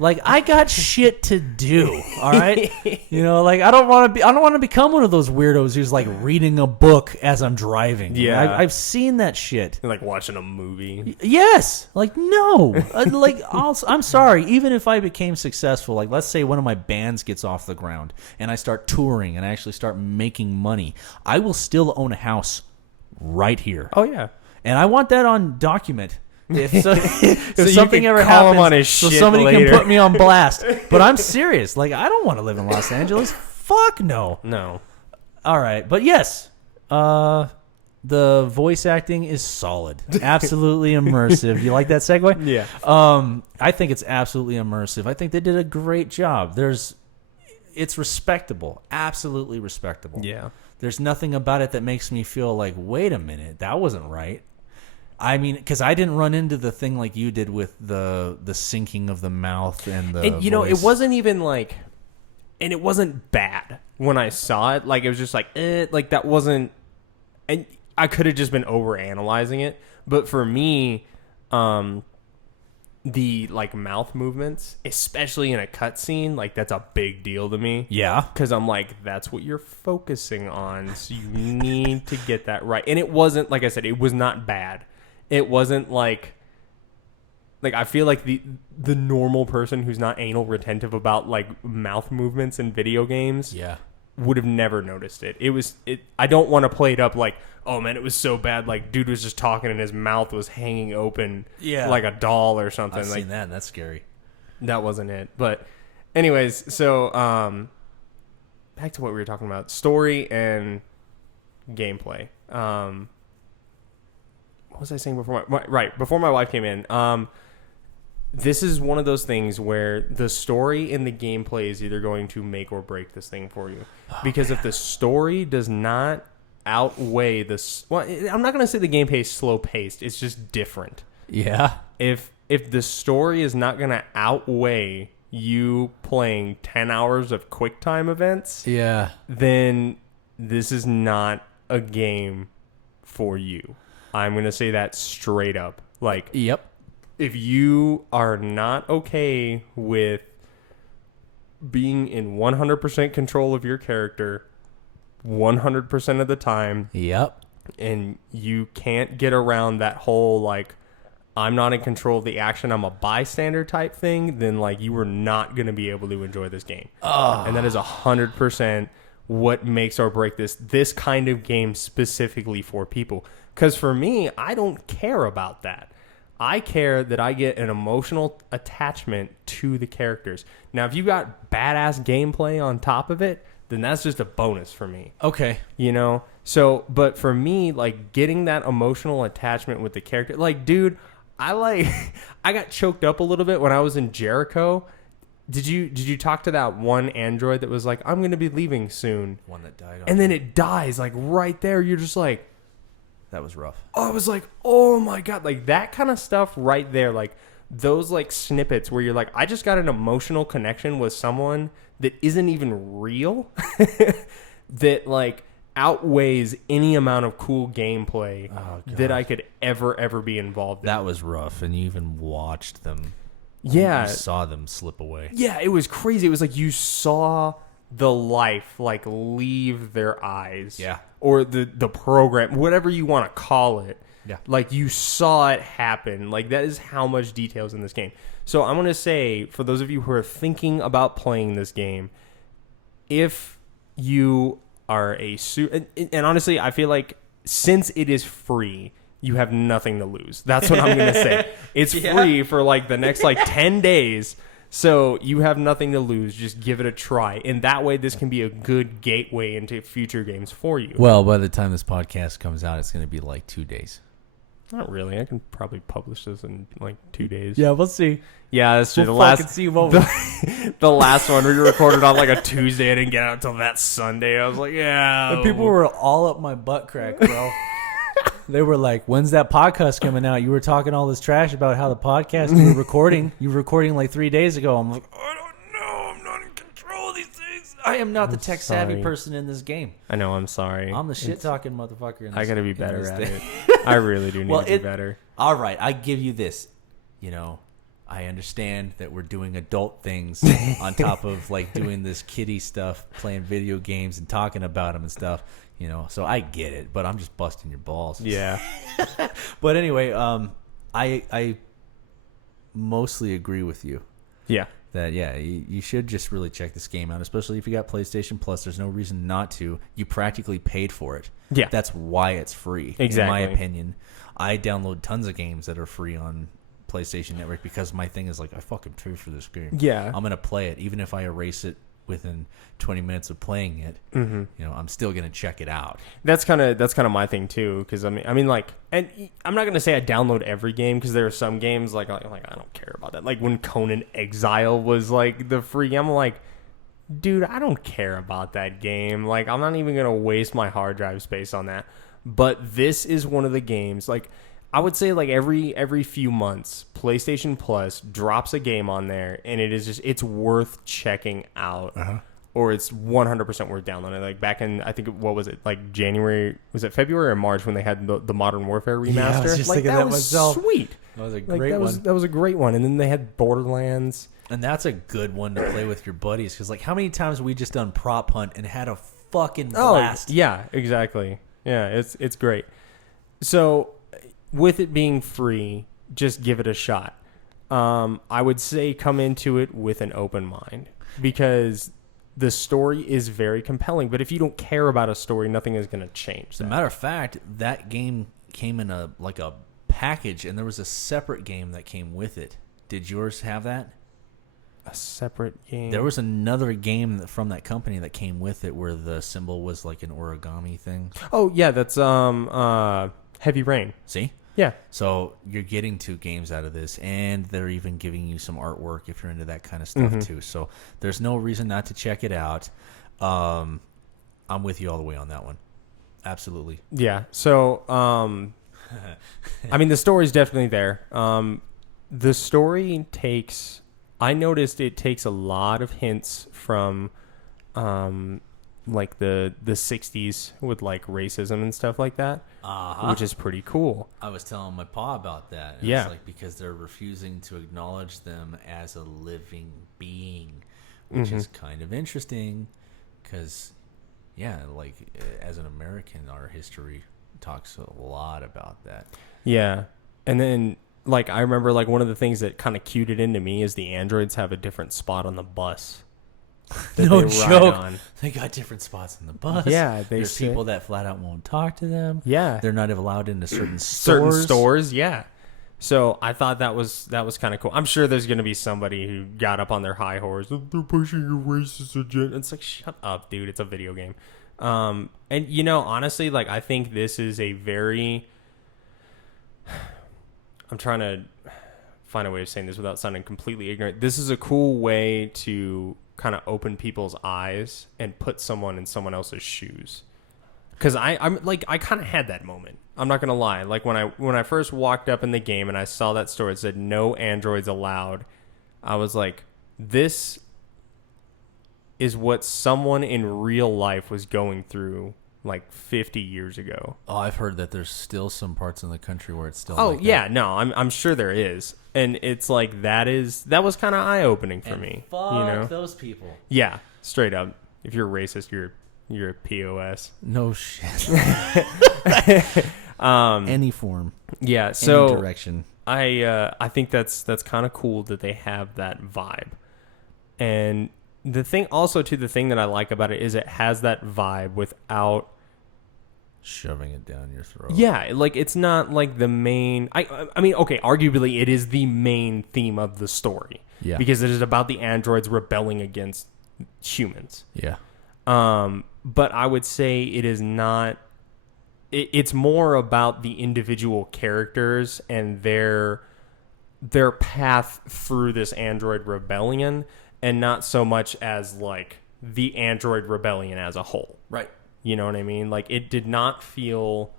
I got shit to do, all right? I don't want to become one of those weirdos who's reading a book as I'm driving. Yeah. I've seen that shit. Like watching a movie. Yes. No. I'm sorry. Even if I became successful, let's say one of my bands gets off the ground and I start touring and I actually start making money, I will still own a house right here. Oh, yeah. And I want that on document. If So you something can ever call him happens, on his so shit somebody later. can put me on blast. But I'm serious. I don't want to live in Los Angeles. Fuck no. No. All right, but yes, the voice acting is solid, absolutely immersive. You like that segue? Yeah. I think it's absolutely immersive. I think they did a great job. It's respectable, absolutely respectable. Yeah. There's nothing about it that makes me feel like, wait a minute, that wasn't right. I mean, because I didn't run into the thing like you did with the syncing of the mouth and the And, voice. it wasn't even and it wasn't bad when I saw it. It was just that wasn't, and I could have just been over analyzing it. But for me, the mouth movements, especially in a cutscene, that's a big deal to me. Yeah. Because I'm that's what you're focusing on, so you need to get that right. And it wasn't, like I said, it was not bad. It wasn't I feel like the normal person who's not anal retentive about mouth movements in video games would have never noticed it. I don't want to play it up oh man, it was so bad. Dude was just talking and his mouth was hanging open like a doll or something. I've seen that, and that's scary. That wasn't it. But anyways, so back to what we were talking about. Story and gameplay. What was I saying before before my wife came in? This is one of those things where the story and the gameplay is either going to make or break this thing for you. Because if the story does not outweigh this, well, I'm not going to say the gameplay is slow paced. It's just different. Yeah. If the story is not going to outweigh you playing 10 hours of QuickTime events, Yeah. then this is not a game for you. I'm going to say that straight up. Yep. If you are not okay with being in 100% control of your character 100% of the time, Yep. and you can't get around that whole I'm not in control of the action, I'm a bystander type thing, then you are not going to be able to enjoy this game. And that is 100% what makes or break this kind of game specifically for people. Because for me, I don't care about that. I care that I get an emotional attachment to the characters. Now, if you got badass gameplay on top of it, then that's just a bonus for me. Okay. So, but for me, getting that emotional attachment with the character, dude, I got choked up a little bit when I was in Jericho. Did you talk to that one android that was I'm going to be leaving soon? One that died. And then it dies right there. You're just That was rough. I was like, oh my God, like that kind of stuff right there. Like those like snippets where you're like, I just got an emotional connection with someone that isn't even real that like outweighs any amount of cool gameplay that I could ever be involved in. That was rough, and you even watched them. Yeah. You saw them slip away. Yeah, it was crazy. It was like you saw the life like leave their eyes. Yeah. Or the program, whatever you want to call it. Yeah. Like you saw it happen. Like that is how much details in this game. So I'm going to say, for those of you who are thinking about playing this game, if you are and honestly, I feel like since it is free, you have nothing to lose. That's what I'm going to say. It's free for like the next like 10 days. So you have nothing to lose. Just give it a try. And that way this can be a good gateway into future games for you. Well, by the time this podcast comes out, it's going to be like 2 days. Not really. I can probably publish this in like 2 days. Yeah, we'll see. Yeah, that's true. We'll The last fucking see what we- the last one we recorded on like a Tuesday. I didn't get out until that Sunday. I was like, yeah. And people were all up my butt crack, bro. They were like, "When's that podcast coming out? You were talking all this trash about how the podcast you were recording. You were recording like 3 days ago." I'm like, "I don't know. I'm not in control of these things. I am not the tech savvy sorry. person in this game. I know. I'm sorry. I'm the shit talking motherfucker. In this, I gotta be in better this at thing." it. I really do need Well, to be better. All right, I give you this. You know, I understand that we're doing adult things on top of like doing this kiddie stuff, playing video games and talking about them and stuff. You know, so I get it, but I'm just busting your balls. Yeah. But anyway, I mostly agree with you Yeah. that you should just really check this game out, especially if you got PlayStation Plus. There's no reason not to. You practically paid for it. Yeah. That's why it's free. Exactly. In my opinion, I download tons of games that are free on PlayStation Network because my thing is like, I fucking paid for this game. Yeah. I'm gonna play it, even if I erase it within 20 minutes of playing it. Mm-hmm. You know, I'm still gonna check it out. That's kind of my thing too, because I mean, like, and I'm not gonna say I download every game because there are some games like I don't care about that. Like when Conan Exile was like the free, I'm like, dude, I don't care about that game. Like I'm not even gonna waste my hard drive space on that. But this is one of the games. Like I would say, like every few months, PlayStation Plus drops a game on there, and it's worth checking out. Or it's 100% worth downloading. Like back in, I think, what was it, like January? Was it February or March when they had the Modern Warfare remaster? Yeah, I was just like thinking that that was myself. sweet. That was a Like great that one. was a great one. And then they had Borderlands. And that's a good one to play with your buddies because, like, how many times have we just done prop hunt and had a fucking blast? Oh, yeah, exactly. Yeah, it's great. So, with it being free, just give it a shot. I would say come into it with an open mind because the story is very compelling. But if you don't care about a story, nothing is going to change. As a matter of fact, that game came in a package, and there was a separate game that came with it. Did yours have that? A separate game. There was another game from that company that came with it where the symbol was like an origami thing. Oh yeah, that's Heavy Rain. See? Yeah. So you're getting 2 games out of this, and they're even giving you some artwork if you're into that kind of stuff too. So there's no reason not to check it out. I'm with you all the way on that one. Absolutely. Yeah. So I mean the story's definitely there. The story takes I noticed it takes a lot of hints from like the 60s with like racism and stuff like that, which is pretty cool. I was telling my pa about that. Yeah. It's like because they're refusing to acknowledge them as a living being, which is kind of interesting because, yeah, like as an American, our history talks a lot about that. Yeah. And then like I remember like one of the things that kind of cued it into me is the androids have a different spot on the bus. that No they ride joke. on. They got different spots on the bus. Yeah, there's say- people that flat out won't talk to them. Yeah. They're not allowed into certain Certain stores. stores, yeah. So I thought that was kind of cool. I'm sure there's going to be somebody who got up on their high horse. They're pushing your racist agenda. It's like, shut up, dude. It's a video game. And you know, honestly, like I think this is a very. I'm trying to find a way of saying this without sounding completely ignorant. This is a cool way to kind of open people's eyes and put someone in someone else's shoes. Because I'm like, I kind of had that moment. I'm not gonna lie. Like when I first walked up in the game and I saw that store, it said no androids allowed. I was like, this is what someone in real life was going through like 50 years ago. Oh, I've heard that there's still some parts in the country where it's still. Oh like yeah, that. no, I'm sure there is, and it's like that was kind of eye opening for me. Fuck you know, those people. yeah, straight up. If you're racist, you're a POS. No shit. Um, Any form, yeah. So any direction. I think that's kind of cool that they have that vibe, and the thing that I like about it is it has that vibe without Shoving it down your throat. Yeah, like it's not like the main. I mean, okay, arguably it is the main theme of the story. Yeah. because it is about the androids rebelling against humans. Yeah. But I would say it is not. It's more about the individual characters and their path through this android rebellion, and not so much as like the android rebellion as a whole. Right. You know what I mean? Like it did not feel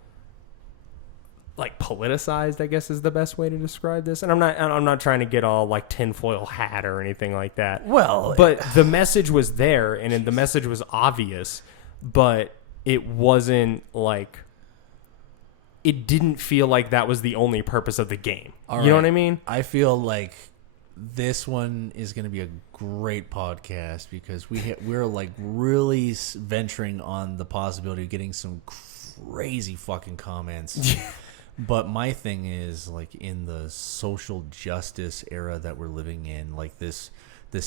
like politicized, I guess is the best way to describe this. And I'm not trying to get all like tinfoil hat or anything like that. Well, but the message was there, and the message was obvious, but it wasn't like, it didn't feel like that was the only purpose of the game. You know what I mean? I feel like this one is going to be a great podcast because we're like really venturing on the possibility of getting some crazy fucking comments. But my thing is, like, in the social justice era that we're living in, like this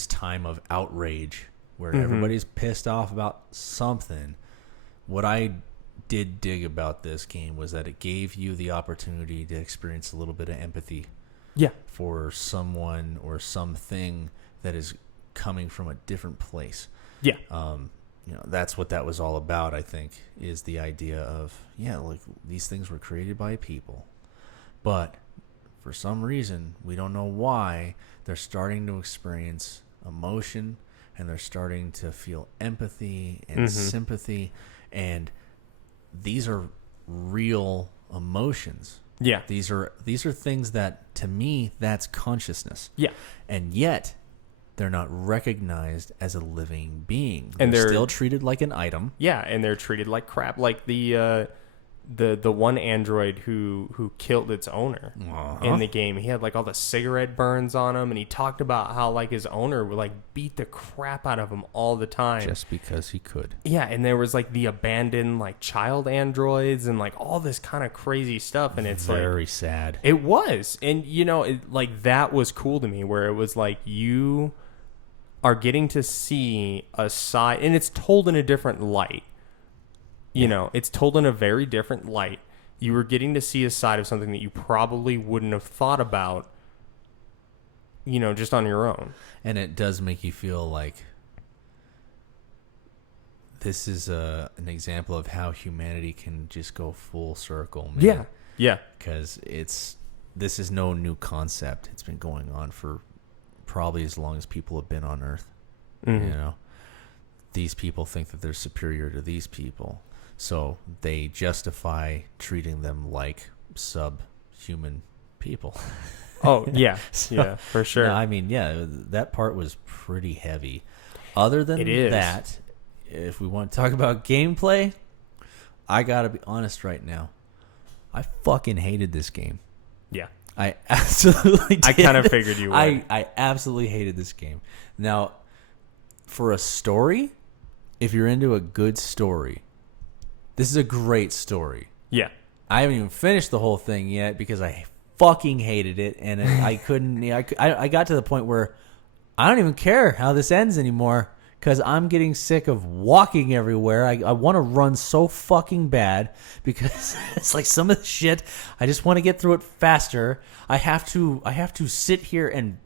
time of outrage where everybody's pissed off about something, what I did dig about this game was that it gave you the opportunity to experience a little bit of empathy. Yeah. For someone or something that is coming from a different place. Yeah. That's what that was all about, I think, is the idea of, like these things were created by people. But for some reason, we don't know why, they're starting to experience emotion and they're starting to feel empathy and sympathy. And these are real emotions. Yeah. These are things that, to me, that's consciousness. Yeah. And yet, they're not recognized as a living being. And they're still treated like an item. Yeah, and they're treated like crap. Like the one android who killed its owner in the game. He had like all the cigarette burns on him, and he talked about how like his owner would like beat the crap out of him all the time. Just because he could. Yeah, and there was like the abandoned like child androids and like all this kind of crazy stuff, and it's very like, sad. It was, and like that was cool to me, where it was like you are getting to see a side, and it's told in a different light. It's told in a very different light. You were getting to see a side of something that you probably wouldn't have thought about, just on your own. And it does make you feel like this is an example of how humanity can just go full circle, man. Yeah. Yeah. Because this is no new concept. It's been going on for probably as long as people have been on Earth. These people think that they're superior to these people. So they justify treating them like subhuman people. Oh, yeah. Yeah, for sure. No, I mean, that part was pretty heavy. Other than that, if we want to talk about gameplay, I got to be honest right now. I fucking hated this game. Yeah. I absolutely did. I kind of figured you would. I absolutely hated this game. Now, for a story, if you're into a good story, this is a great story. Yeah. I haven't even finished the whole thing yet because I fucking hated it, and I couldn't. I got to the point where I don't even care how this ends anymore because I'm getting sick of walking everywhere. I want to run so fucking bad because it's like some of the shit. I just want to get through it faster. I have to sit here and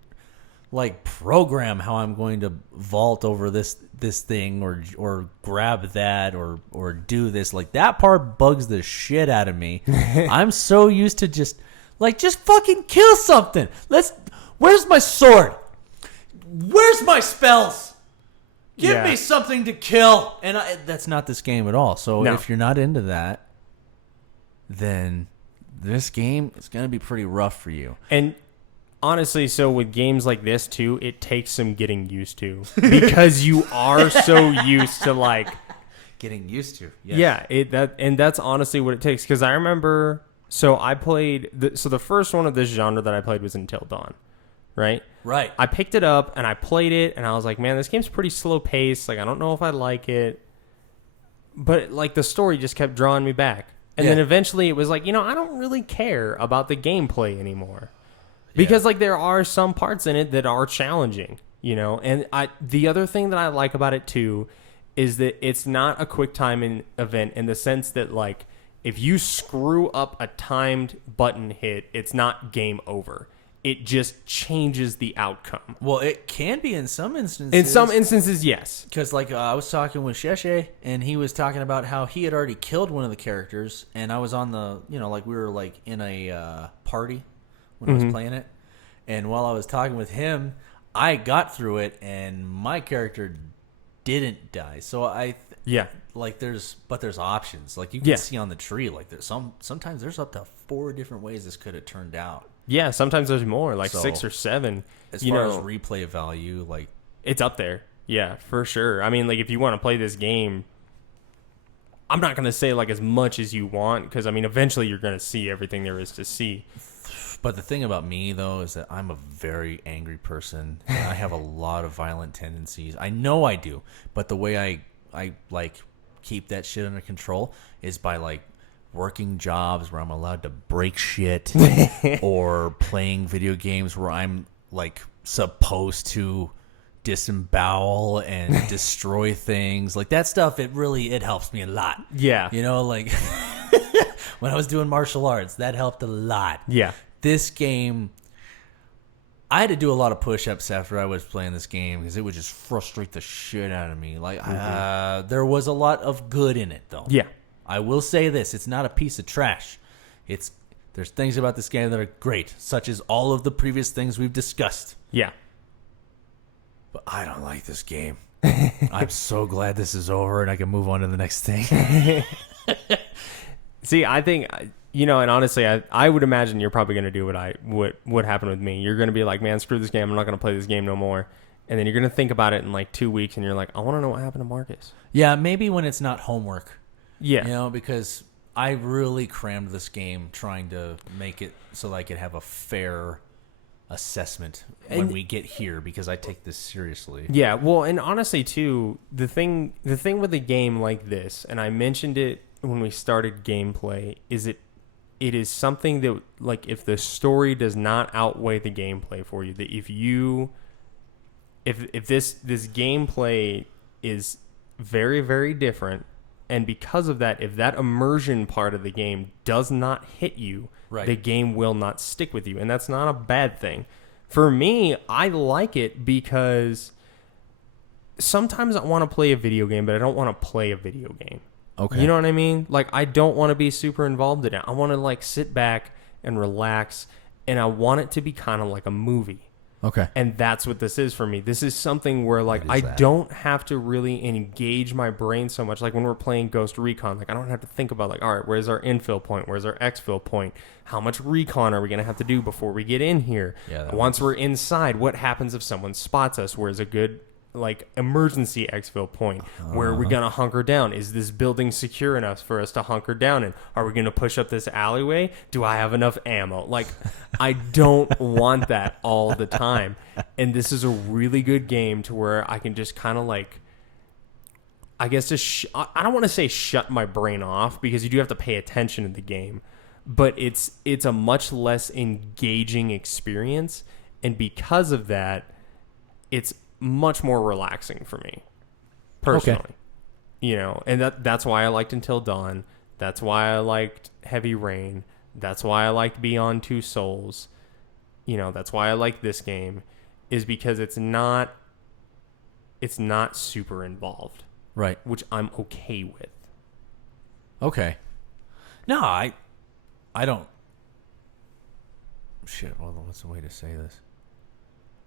like program how I'm going to vault over this thing or grab that or do this. Like that part bugs the shit out of me. I'm so used to just fucking kill something. Where's my sword? Where's my spells? Give me something to kill. And that's not this game at all. So if you're not into that, then this game is going to be pretty rough for you. And honestly, so with games like this too, it takes some getting used to because you are so used to like Getting used to. Yes. that's honestly what it takes. Because I remember, so I played the first one of this genre that I played was Until Dawn, right? Right. I picked it up and I played it and I was like, man, this game's pretty slow paced. Like, I don't know if I like it, but like the story just kept drawing me back. And then eventually it was like, I don't really care about the gameplay anymore. Because like there are some parts in it that are challenging, and the other thing that I like about it too is that it's not a quick time event in the sense that like if you screw up a timed button hit, it's not game over. It just changes the outcome. Well, it can be in some instances. In some instances, yes. Because, like, I was talking with Sheshe, and he was talking about how he had already killed one of the characters, and I was on the, like, we were, like, in a party when I was playing it. And while I was talking with him, I got through it, and my character didn't die. So like, there's options. Like, you can see on the tree, like, there's sometimes there's up to 4 different ways this could have turned out. Yeah, sometimes there's more, like 6 or 7. As far as replay value, like... It's up there. Yeah, for sure. I mean, like, if you want to play this game, I'm not going to say, like, as much as you want, because, I mean, eventually you're going to see everything there is to see. But the thing about me, though, is that I'm a very angry person, and I have a lot of violent tendencies. I know I do, but the way I like, keep that shit under control is by, like, working jobs where I'm allowed to break shit or playing video games where I'm like supposed to disembowel and destroy things like that stuff. It helps me a lot. Yeah. Like when I was doing martial arts, that helped a lot. Yeah. This game, I had to do a lot of push-ups after I was playing this game because it would just frustrate the shit out of me. Like there was a lot of good in it though. Yeah. I will say this, it's not a piece of trash. There's things about this game that are great, such as all of the previous things we've discussed. Yeah. But I don't like this game. I'm so glad this is over and I can move on to the next thing. See, I think, and honestly, I would imagine you're probably going to do what happened with me. You're going to be like, man, screw this game. I'm not going to play this game no more. And then you're going to think about it in like 2 weeks and you're like, I want to know what happened to Marcus. Yeah, maybe when it's not homework. Yeah. Because I really crammed this game trying to make it so that I could have a fair assessment when we get here because I take this seriously. Yeah, well, and honestly, too, the thing with a game like this, and I mentioned it when we started gameplay, is it is something that, like, if the story does not outweigh the gameplay for you, that if this gameplay is very, very different, and because of that, if that immersion part of the game does not hit you, the game will not stick with you. And that's not a bad thing. For me, I like it because sometimes I want to play a video game, but I don't want to play a video game. Okay. You know what I mean? Like, I don't want to be super involved in it. I want to, like, sit back and relax, and I want it to be kind of like a movie. Okay. And that's what this is for me. This is something where, like, I don't have to really engage my brain so much. Like, when we're playing Ghost Recon, like, I don't have to think about, like, all right, where's our infill point? Where's our exfil point? How much recon are we going to have to do before we get in here? Yeah, once we're inside, what happens if someone spots us? Where's a good, like, emergency exfil point? Where are we going to hunker down? Is this building secure enough for us to hunker down in? Are we going to push up this alleyway? Do I have enough ammo? Like, I don't want that all the time. And this is a really good game to where I can just kind of, like, I guess just I don't want to say shut my brain off because you do have to pay attention to the game, but it's a much less engaging experience, and because of that, it's much more relaxing for me personally. Okay. And that's why I liked Until Dawn. That's why I liked Heavy Rain. That's why I liked Beyond Two Souls. That's why I like this game, is because it's not super involved. Right. Which I'm okay with. Okay. No, I don't. Shit, well, what's the way to say this?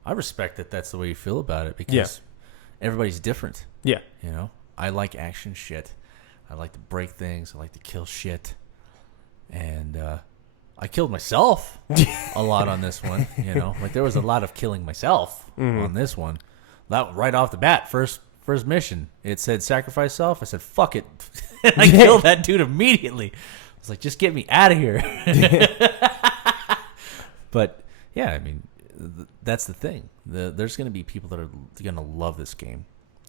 I respect that that's the way you feel about it because everybody's different. Yeah. I like action shit. I like to break things. I like to kill shit. and I killed myself a lot on this one. You know, like there was a lot of killing myself on this one. That right off the bat, first mission, it said sacrifice self. I said fuck it, and I killed that dude immediately. I was like, just get me out of here. But yeah, I mean, that's the thing. There's going to be people that are going to love this game,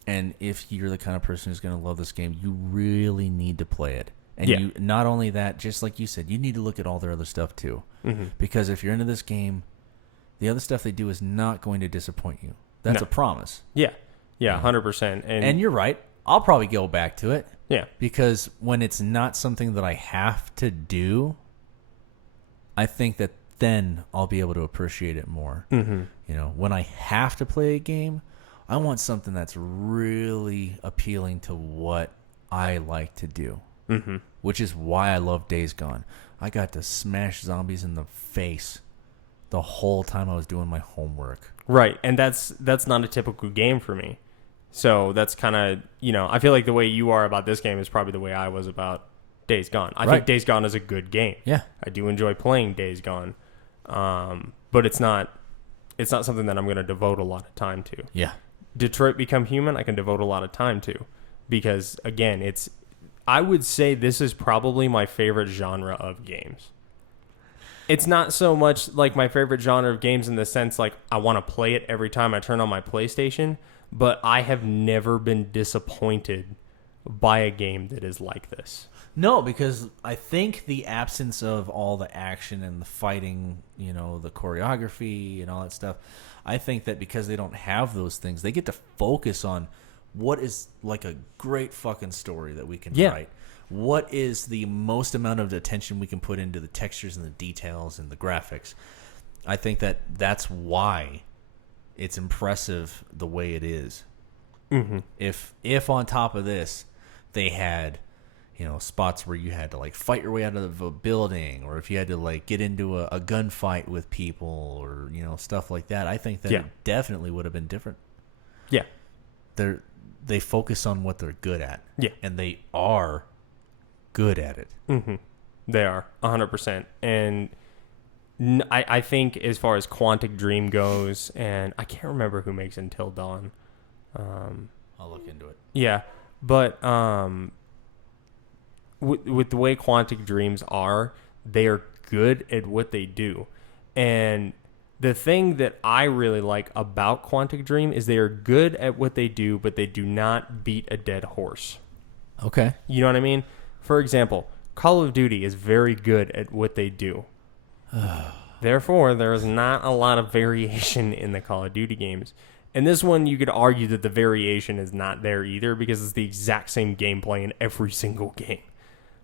and if you're the kind of person who's going to love this game, you really need to play it. And you, not only that, just like you said, you need to look at all their other stuff too, because if you're into this game, the other stuff they do is not going to disappoint you. That's a promise. Yeah, 100%. And you're right. I'll probably go back to it. Yeah, because when it's not something that I have to do, I think that then I'll be able to appreciate it more. You know, when I have to play a game, I want something that's really appealing to what I like to do, which is why I love Days Gone. I got to smash zombies in the face the whole time I was doing my homework. Right, and that's not a typical game for me. So that's kind of, you know, I feel like the way you are about this game is probably the way I was about Days Gone. I think Days Gone is a good game. Yeah. I do enjoy playing Days Gone. But it's not something that I'm going to devote a lot of time to. Yeah. Detroit Become Human, I can devote a lot of time to, because again, I would say this is probably my favorite genre of games. It's not so much like my favorite genre of games in the sense like I want to play it every time I turn on my PlayStation, but I have never been disappointed by a game that is like this. No, because I think the absence of all the action and the fighting, you know, the choreography and all that stuff, I think that because they don't have those things, they get to focus on what is like a great fucking story that we can write. What is the most amount of attention we can put into the textures and the details and the graphics. I think that that's why it's impressive the way it is. If on top of this they had, you know, spots where you had to like fight your way out of a building, or if you had to like get into a gunfight with people, or, you know, stuff like that, I think that it definitely would have been different. Yeah. They focus on what they're good at. Yeah. And they are good at it. They are 100%. And I think as far as Quantic Dream goes, and I can't remember who makes Until Dawn. I'll look into it. Yeah. But with the way Quantic Dreams are, they are good at what they do. And the thing that I really like about Quantic Dream is they are good at what they do, but they do not beat a dead horse. Okay. You know what I mean? For example, Call of Duty is very good at what they do. Therefore, there is not a lot of variation in the Call of Duty games. And this one, you could argue that the variation is not there either, because it's the exact same gameplay in every single game.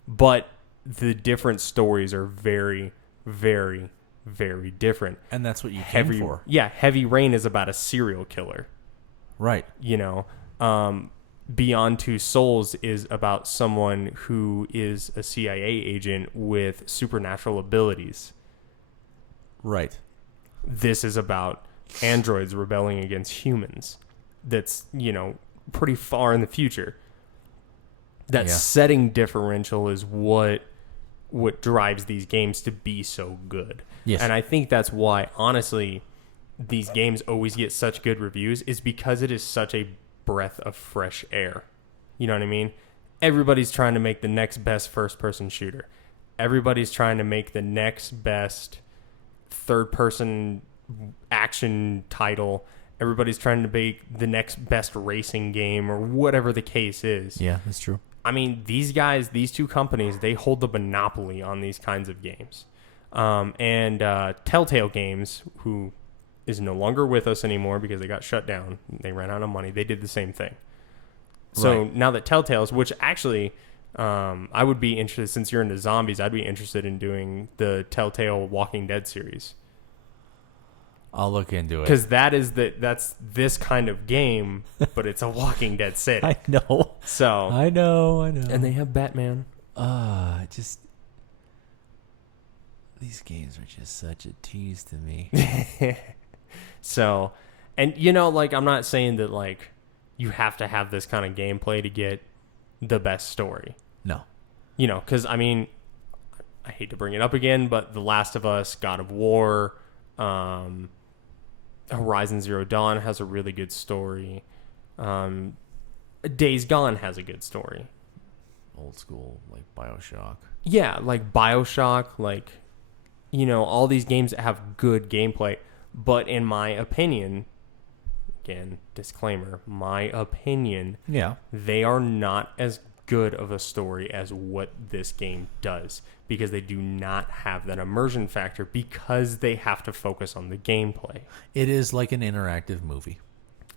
But the different stories are very, very, very different. And that's what you came for. Yeah, Heavy Rain is about a serial killer. Right. You know, Beyond Two Souls is about someone who is a CIA agent with supernatural abilities. Right. This is about androids rebelling against humans. That's, you know, pretty far in the future. That setting differential is what drives these games to be so good. Yes. And I think that's why, honestly, these games always get such good reviews, is because it is such a breath of fresh air. You know what I mean? Everybody's trying to make the next best first-person shooter. Everybody's trying to make the next best third-person action title. Everybody's trying to make the next best racing game, or whatever the case is. Yeah, that's true. I mean, these guys, these two companies, they hold the monopoly on these kinds of games. And Telltale Games, who is no longer with us anymore because they got shut down, they ran out of money, they did the same thing. So now that Telltale's, which actually I would be interested, since you're into zombies, I'd be interested in doing the Telltale Walking Dead series. I'll look into it. Because that's this kind of game, but it's a Walking Dead city. I know. So I know. And they have Batman. Just these games are just such a tease to me. So, and you know, like, I'm not saying that like you have to have this kind of gameplay to get the best story. No. You know, because I mean, I hate to bring it up again, but The Last of Us, God of War, Horizon Zero Dawn has a really good story. Days Gone has a good story. Old school, like BioShock. Yeah, like BioShock, like, you know, all these games that have good gameplay. But in my opinion, again, disclaimer, my opinion, Yeah. they are not as good of a story as what this game does, because they do not have that immersion factor, because they have to focus on the gameplay. It is like an interactive movie.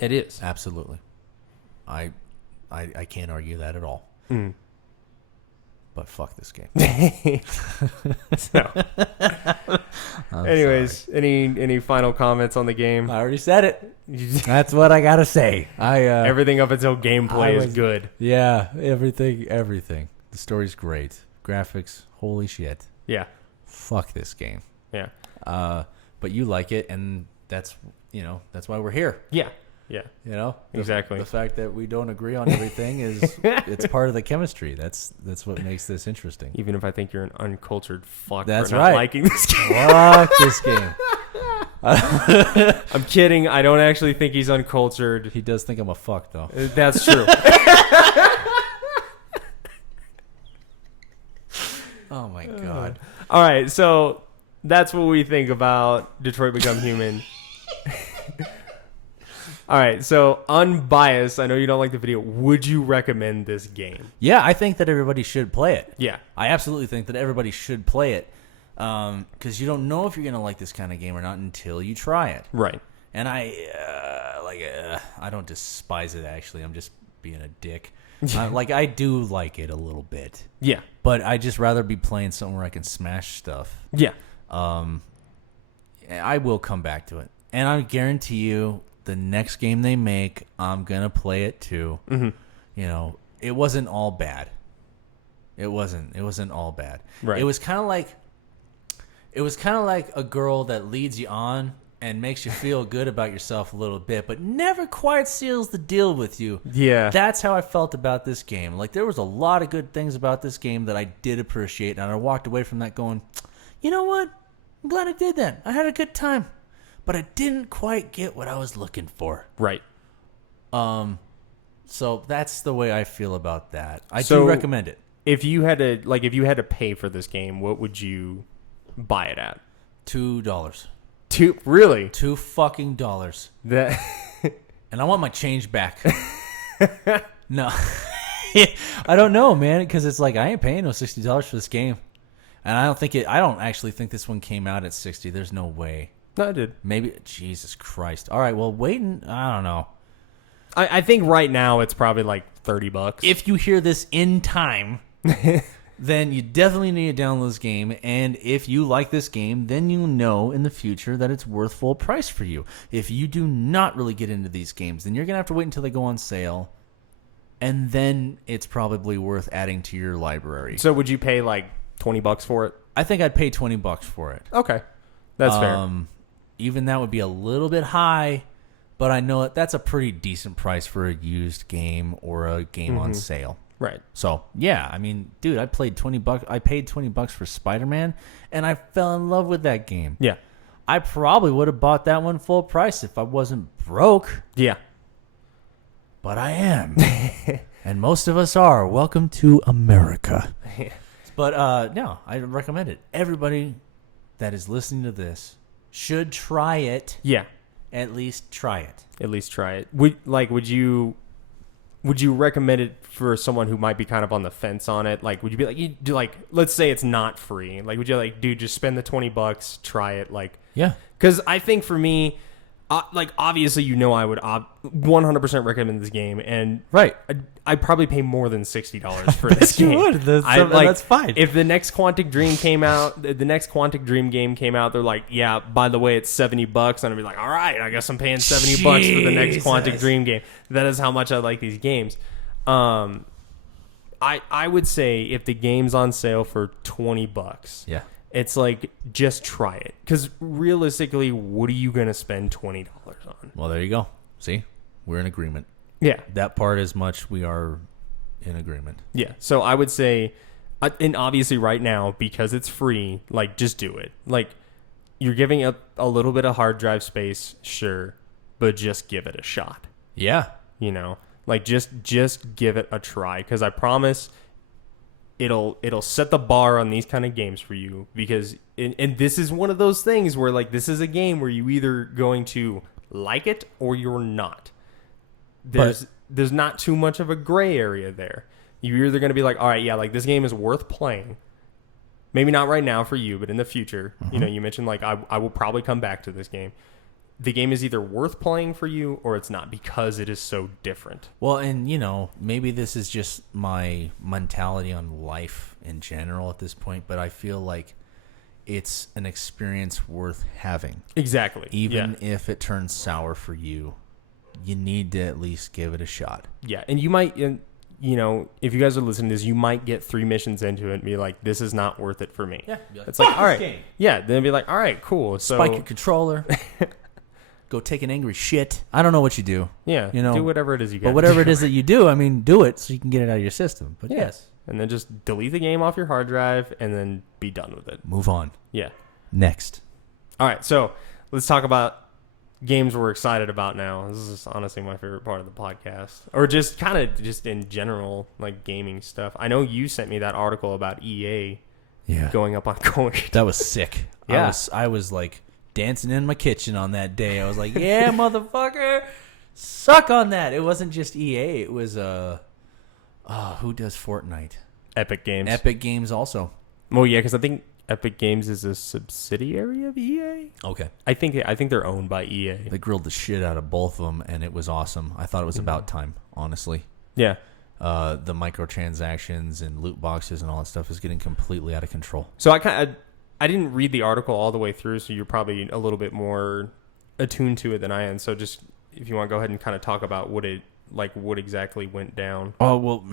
It is. Absolutely. I can't argue that at all. Mm. But fuck this game. So, anyways, any final comments on the game? I already said it. That's what I gotta say. Everything up until gameplay is was- good. Yeah, everything. The story's great. Graphics, holy shit. Yeah, Fuck this game. yeah, But you like it, and that's why we're here. yeah. Exactly. The fact that we don't agree on everything is it's part of the chemistry. That's what makes this interesting. Even if I think you're an uncultured fuck That's for not right. liking this game. Fuck this game. I'm kidding. I don't actually think he's uncultured. He does think I'm a fuck though. That's true. Oh my god. All right, so that's what we think about Detroit Become Human. All right, so unbiased. I know you don't like the video. Would you recommend this game? Yeah, I think that everybody should play it. Yeah. I absolutely think that everybody should play it because you don't know if you're gonna like this kind of game or not until you try it. Right. And I don't despise it. Actually, I'm just being a dick. I do like it a little bit, Yeah. but I just rather be playing something where I can smash stuff. Yeah. I will come back to it, and I guarantee you, the next game they make, I'm gonna play it too. Mm-hmm. You know, it wasn't all bad. It wasn't all bad. Right. It was kind of like a girl that leads you on and makes you feel good about yourself a little bit, but never quite seals the deal with you. Yeah. That's how I felt about this game. Like, there was a lot of good things about this game that I did appreciate, and I walked away from that going, you know what? I'm glad I did that. I had a good time. But I didn't quite get what I was looking for. Right. So that's the way I feel about that. I So- do recommend it. If you had to pay for this game, what would you buy it at? $2. Really? $2 fucking dollars. That And I want my change back. No. I don't know, man, because it's like I ain't paying no $60 for this game. And I don't actually think this one came out at 60. There's no way. No, I did. Maybe Jesus Christ. All right, well, waiting, I don't know. I think right now it's probably like $30. If you hear this in time, then you definitely need to download this game. And if you like this game, then you'll know in the future that it's worth full price for you. If you do not really get into these games, then you're going to have to wait until they go on sale. And then it's probably worth adding to your library. So would you pay like $20 for it? I think I'd pay $20 for it. Okay. That's fair. Even that would be a little bit high, but I know that's a pretty decent price for a used game or a game on sale. Right. So yeah, I mean, dude, I paid $20 for Spider-Man, and I fell in love with that game. Yeah. I probably would have bought that one full price if I wasn't broke, Yeah. but I am, and most of us are. Welcome to America. But no, I recommend it. Everybody that is listening to this should try it. Yeah. At least try it. At least try it. Would you recommend it for someone who might be kind of on the fence on it? Like, would you be like, let's say it's not free. Like, would you like, dude, just spend the $20, try it? Like, Yeah. because I think for me, obviously, I would 100% recommend this game, and Right. I'd probably pay more than $60 for this you game. would. That's fine. If the next Quantic Dream came out, the next Quantic Dream game came out, they're like, yeah, by the way, it's $70, and I'd be like, all right, I guess I'm paying $70 for the next Quantic Jesus. Dream game. That is how much I like these games. I would say if the game's on sale for $20, Yeah. it's like, just try it, because realistically, what are you gonna spend $20 on? Well, there you go. See, we're in agreement. Yeah. That part as much we are in agreement. Yeah. So I would say And obviously right now, because it's free, like, just do it. Like, you're giving up a little bit of hard drive space, sure, but just give it a shot. Yeah. You know, like, just give it a try, because I promise it'll set the bar on these kind of games for you, because and this is one of those things where, like, this is a game where you either going to like it or you're not. There's not too much of a gray area there. You're either going to be like, all right, yeah, like, this game is worth playing. Maybe not right now for you, but in the future. You know, you mentioned, like, I will probably come back to this game. The game is either worth playing for you or it's not, because it is so different. Well, and, you know, maybe this is just my mentality on life in general at this point, but I feel like it's an experience worth having. Exactly. Even if it turns sour for you, you need to at least give it a shot. Yeah, and you might, you know, if you guys are listening to this, you might get 3 missions into it and be like, this is not worth it for me. Yeah. It's like, all right. Yeah, then be like, all right, cool. So Spike your controller. Go take an angry shit. I don't know what you do. Yeah, you know, do whatever it is you got. But whatever it is that you do, I mean, do it so you can get it out of your system. But yes. And then just delete the game off your hard drive and then be done with it. Move on. Yeah. Next. All right, so let's talk about games we're excited about now. This is honestly my favorite part of the podcast. Or just kind of just in general, like, gaming stuff. I know you sent me that article about EA going up on Koei. That was sick. Yeah. I was like dancing in my kitchen on that day. I was like, yeah, motherfucker. Suck on that. It wasn't just EA. It was, who does Fortnite? Epic Games. Epic Games also. Well, yeah, because I think Epic Games is a subsidiary of EA. Okay. I think they're owned by EA. They grilled the shit out of both of them, and it was awesome. I thought it was about time, honestly. Yeah. The microtransactions and loot boxes and all that stuff is getting completely out of control. So I didn't read the article all the way through, so you're probably a little bit more attuned to it than I am. So just, if you want to go ahead and kind of talk about what exactly went down. Oh, well,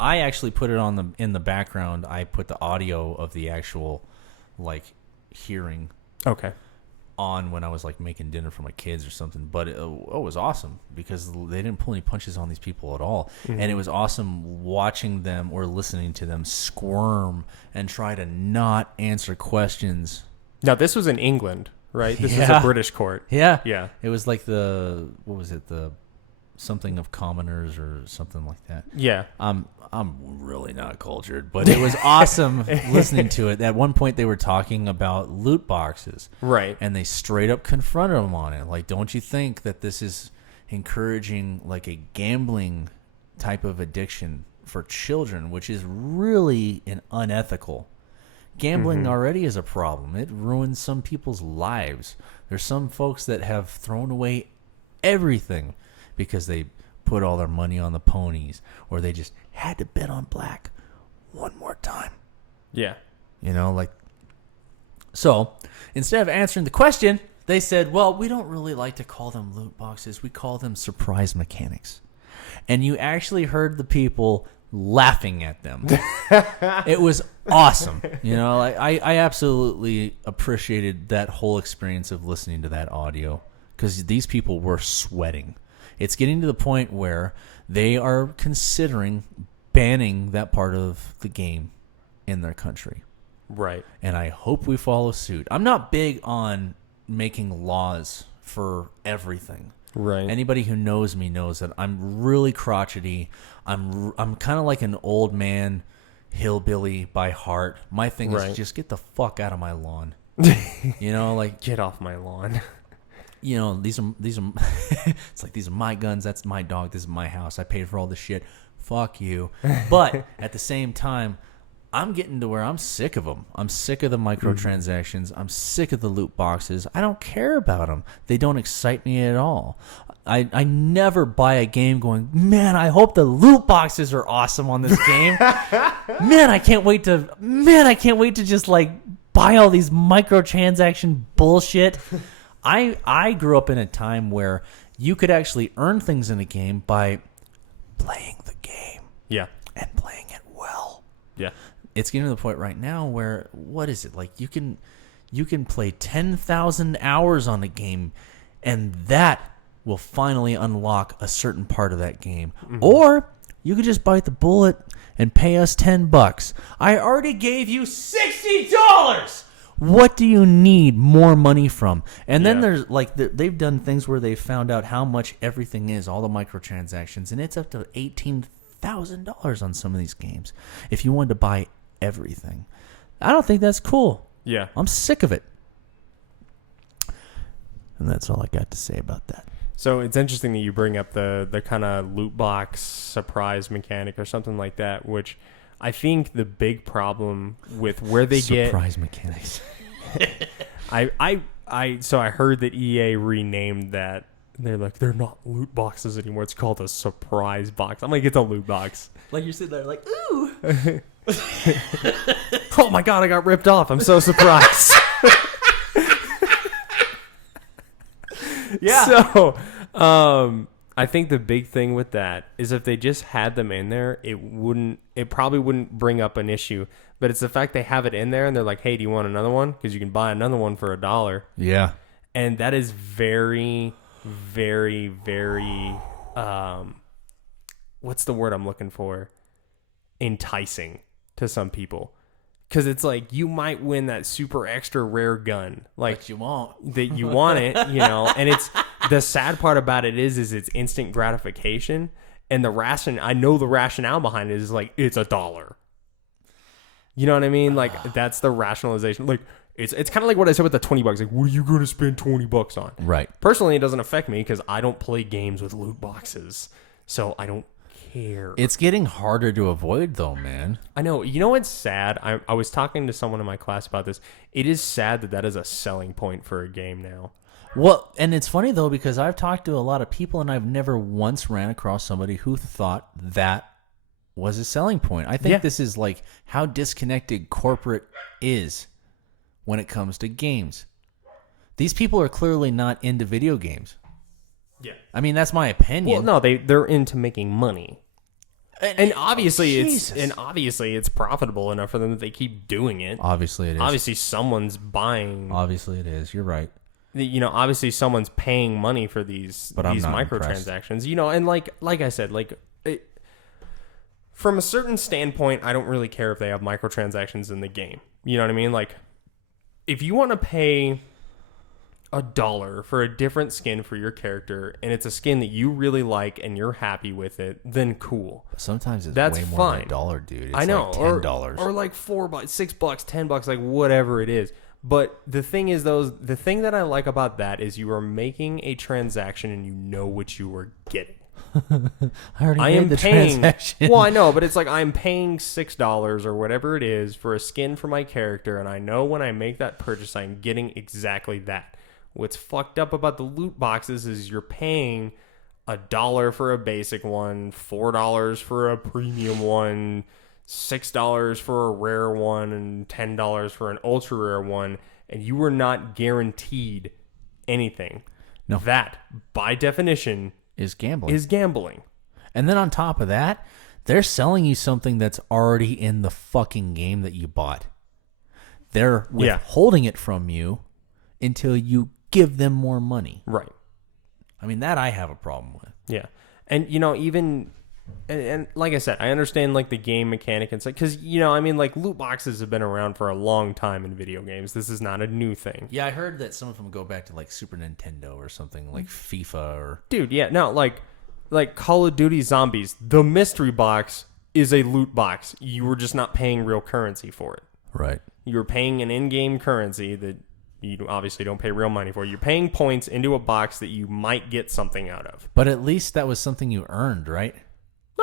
I actually put it in the background. I put the audio of the actual, like, hearing Okay. on when I was, like, making dinner for my kids or something. But it was awesome because they didn't pull any punches on these people at all. Mm-hmm. And it was awesome watching them or listening to them squirm and try to not answer questions. Now, this was in England, right? This was a British court. Yeah. Yeah. It was like what was it? The something of commoners or something like that. Yeah. I'm really not cultured, but it was awesome listening to it. At one point, they were talking about loot boxes. Right. And they straight up confronted them on it. Like, don't you think that this is encouraging, like, a gambling type of addiction for children, which is really unethical. Gambling already is a problem. It ruins some people's lives. There's some folks that have thrown away everything because they put all their money on the ponies, or they just had to bet on black one more time. Yeah. You know, like, so instead of answering the question, they said, well, we don't really like to call them loot boxes. We call them surprise mechanics. And you actually heard the people laughing at them. It was awesome. You know, like, I absolutely appreciated that whole experience of listening to that audio, because these people were sweating. It's getting to the point where they are considering banning that part of the game in their country. Right. And I hope we follow suit. I'm not big on making laws for everything. Right. Anybody who knows me knows that I'm really crotchety. I'm kind of like an old man hillbilly by heart. My thing is just get the fuck out of my lawn. You know, like, get off my lawn. You know, these are it's like, these are my guns, that's my dog, this is my house. I paid for all this shit. Fuck you. But at the same time, I'm getting to where I'm sick of them. I'm sick of the microtransactions. I'm sick of the loot boxes. I don't care about them. They don't excite me at all. I never buy a game going, man, I hope the loot boxes are awesome on this game. Man, I can't wait to just, like, buy all these microtransaction bullshit. I grew up in a time where you could actually earn things in a game by playing the game. Yeah. And playing it well. Yeah. It's getting to the point right now where, what is it? Like, you can play 10,000 hours on a game, and that will finally unlock a certain part of that game. Mm-hmm. Or You could just bite the bullet and pay us $10. I already gave you $60. What do you need more money from? And then Yeah. there's like they've done things where they found out how much everything is, all the microtransactions, and it's up to $18,000 on some of these games if you wanted to buy everything. I don't think that's cool. Yeah. I'm sick of it. And that's all I got to say about that. So it's interesting that you bring up the kind of loot box surprise mechanic or something like that, which I think the big problem with where they Surprise mechanics. So I heard that EA renamed that. They're like, they're not loot boxes anymore. It's called a surprise box. I'm like, it's a loot box. Like you're sitting there like, ooh. Oh my god, I got ripped off. I'm so surprised. Yeah. So, I think the big thing with that is if they just had them in there, it probably wouldn't bring up an issue. But it's the fact they have it in there and they're like, hey, do you want another one? Because you can buy another one for $1. Yeah. And that is very, very, very, what's the word I'm looking for? Enticing to some people. Because it's like, you might win that super extra rare gun. Like, But you won't. that you want it, and it's the sad part about it is it's instant gratification. And I know the rationale behind it is like, it's $1. You know what I mean? Like, that's the rationalization. Like, it's kind of like what I said with the $20. Like, what are you going to spend $20 on? Right. Personally, it doesn't affect me because I don't play games with loot boxes. So I don't care. It's getting harder to avoid, though, man. I know. You know what's sad? I was talking to someone in my class about this. It is sad that is a selling point for a game now. Well, and it's funny, though, because I've talked to a lot of people, and I've never once ran across somebody who thought that was a selling point. I think Yeah. this is like how disconnected corporate is when it comes to games. These people are clearly not into video games. Yeah. I mean, that's my opinion. Well, no, they're into making money. And obviously Jesus. it's profitable enough for them that they keep doing it. Obviously it is. Obviously someone's buying. Obviously it is. You're right. Obviously someone's paying money for these But I'm not microtransactions. And like I said, from a certain standpoint, I don't really care if they have microtransactions in the game. You know what I mean? Like, if you want to pay $1 for a different skin for your character, and it's a skin that you really like and you're happy with it, then cool. Sometimes it's That's way more fine. than $1, dude. It's I know, like $10. or like $4, $6, $10, like whatever it is. But the thing is, the thing that I like about that is you are making a transaction and you know what you are getting. I already I made am the paying. transaction. Well, I know, but it's like I'm paying $6 or whatever it is for a skin for my character, and I know when I make that purchase, I'm getting exactly that. What's fucked up about the loot boxes is you're paying $1 for a basic one, $4 for a premium one, $6 for a rare one, and $10 for an ultra rare one, and you are not guaranteed anything. No. That, by definition, is gambling. is gambling. And then on top of that, they're selling you something that's already in the fucking game that you bought. They're Yeah. withholding it from you until you give them more money. Right. I mean, that I have a problem with. Yeah. And, even... And like I said, I understand like the game mechanic and stuff because like loot boxes have been around for a long time in video games. This is not a new thing, Yeah, I heard that some of them go back to like Super Nintendo or something like FIFA or... dude. Yeah, no, like Call of Duty Zombies. The mystery box is a loot box. You were just not paying real currency for it. Right. You were paying an in-game currency that you obviously don't pay real money for. You're paying points into a box that you might get something out of. But at least that was something you earned, right?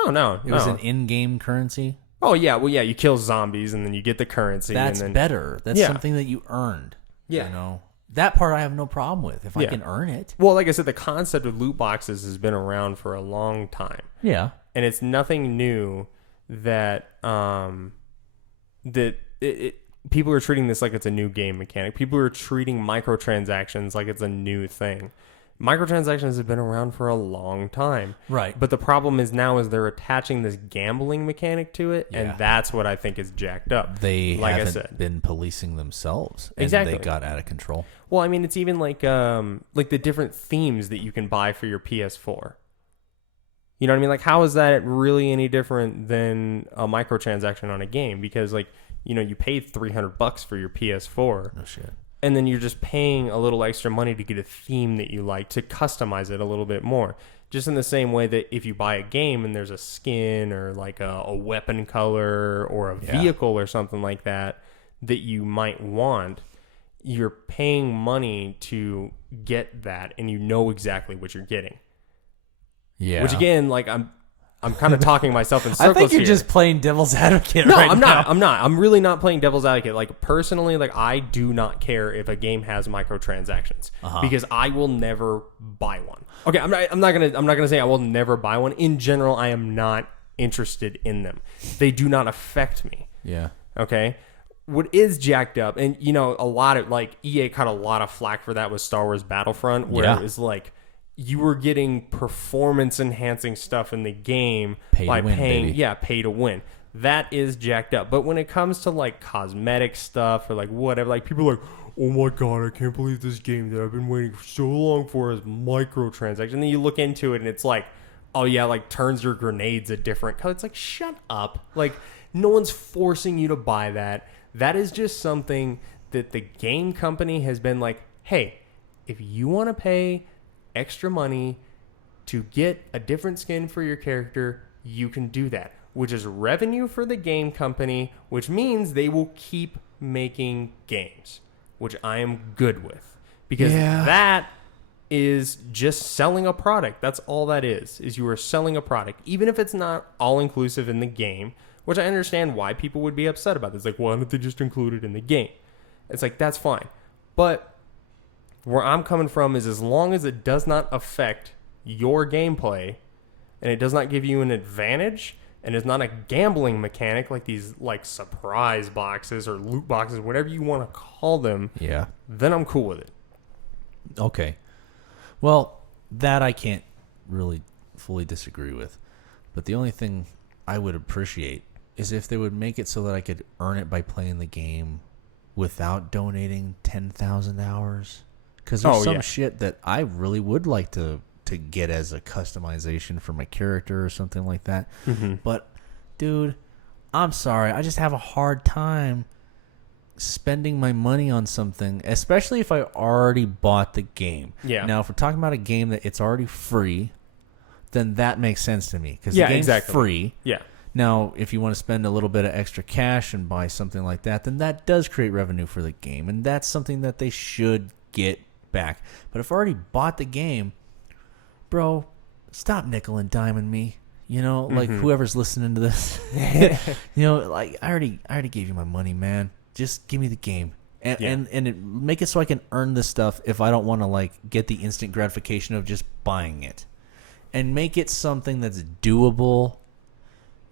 No, It was an in-game currency. Oh yeah, well yeah, you kill zombies and then you get the currency. That's and then, better. That's Yeah. something that you earned. Yeah. You know? That part I have no problem with if I Yeah. can earn it. Well, like I said, the concept of loot boxes has been around for a long time, Yeah. and it's nothing new that people are treating this like it's a new game mechanic. People are treating microtransactions like it's a new thing. Microtransactions have been around for a long time, Right. but the problem is now is they're attaching this gambling mechanic to it, Yeah. and that's what I think is jacked up. They like I haven't said. been policing themselves. And Exactly. they got out of control. Well, I mean, it's even like the different themes that you can buy for your PS4. You know what I mean? Like, how is that really any different than a microtransaction on a game? Because, like, you know, you paid $300 for your PS4, No shit. and then you're just paying a little extra money to get a theme that you like, to customize it a little bit more. Just in the same way that if you buy a game and there's a skin or like a weapon color or a vehicle or something like that that you might want, you're paying money to get that, and you know exactly what you're getting. Yeah. Which again, like I'm kind of talking myself in I circles think you're here. just playing devil's advocate No, right I'm now. not. I'm not. I'm really not playing devil's advocate. Like, personally, like, I do not care if a game has microtransactions because I will never buy one. Okay, I'm not gonna say I will never buy one. In general, I am not interested in them. They do not affect me. Yeah. Okay. What is jacked up, and you know, a lot of, like, EA caught a lot of flack for that with Star Wars Battlefront, where Yeah. it was like you were getting performance enhancing stuff in the game Pay to by win, paying, baby. yeah, pay to win. That is jacked up. But when it comes to like cosmetic stuff or like whatever, like people are like, oh my god, I can't believe this game that I've been waiting so long for is microtransaction. And then you look into it and it's like, oh yeah, like turns your grenades a different color. It's like, shut up. Like, no one's forcing you to buy that. That is just something that the game company has been like, hey, if you want to pay extra money to get a different skin for your character, you can do that, which is revenue for the game company, which means they will keep making games, which I am good with, because Yeah. that is just selling a product. That's all that is you are selling a product, even if it's not all inclusive in the game, which I understand why people would be upset about this. Like, why don't they just include it in the game? It's like, that's fine. But where I'm coming from is, as long as it does not affect your gameplay and it does not give you an advantage and is not a gambling mechanic like these like surprise boxes or loot boxes, whatever you want to call them, Yeah. then I'm cool with it. Okay. Well, that I can't really fully disagree with. But the only thing I would appreciate is if they would make it so that I could earn it by playing the game without donating 10,000 hours. Because there's some shit that I really would like to get as a customization for my character or something like that. Mm-hmm. But, dude, I'm sorry. I just have a hard time spending my money on something, especially if I already bought the game. Yeah. Now, if we're talking about a game that it's already free, then that makes sense to me. Because Yeah, the game's exactly. free. Yeah. Now, if you want to spend a little bit of extra cash and buy something like that, then that does create revenue for the game. And that's something that they should get back. But if I already bought the game, bro, stop nickel and diming me. You know, like whoever's listening to this, you know, like I already gave you my money, man. Just give me the game, and Yeah. make it so I can earn this stuff if I don't want to like get the instant gratification of just buying it, and make it something that's doable.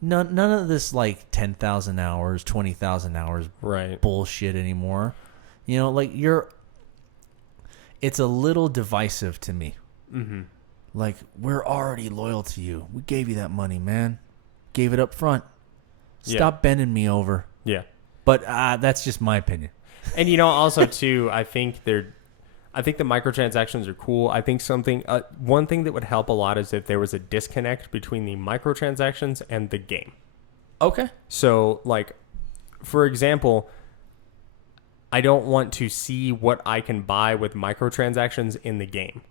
None of this like 10,000 hours, 20,000 hours Right. bullshit anymore. You know, like it's a little divisive to me. Mm-hmm. Like, we're already loyal to you. We gave you that money, man. Gave it up front. Stop bending me over. Yeah. But that's just my opinion. And you know, also too, I think the microtransactions are cool. I think one thing that would help a lot is if there was a disconnect between the microtransactions and the game. Okay. So, like, for example, I don't want to see what I can buy with microtransactions in the game.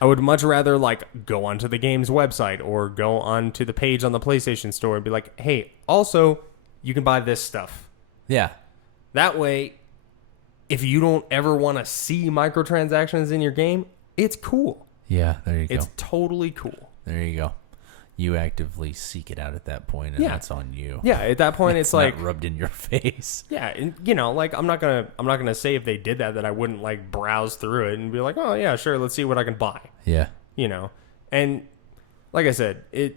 I would much rather, like, go onto the game's website or go onto the page on the PlayStation Store and be like, hey, also, you can buy this stuff. Yeah. That way, if you don't ever want to see microtransactions in your game, it's cool. Yeah, there you go. It's totally cool. There you go. You actively seek it out at that point, and Yeah. that's on you. Yeah, at that point, it's not like, rubbed in your face. yeah, and you know, like I'm not gonna say if they did that I wouldn't like browse through it and be like, oh yeah, sure, let's see what I can buy. Yeah. You know, and like I said, it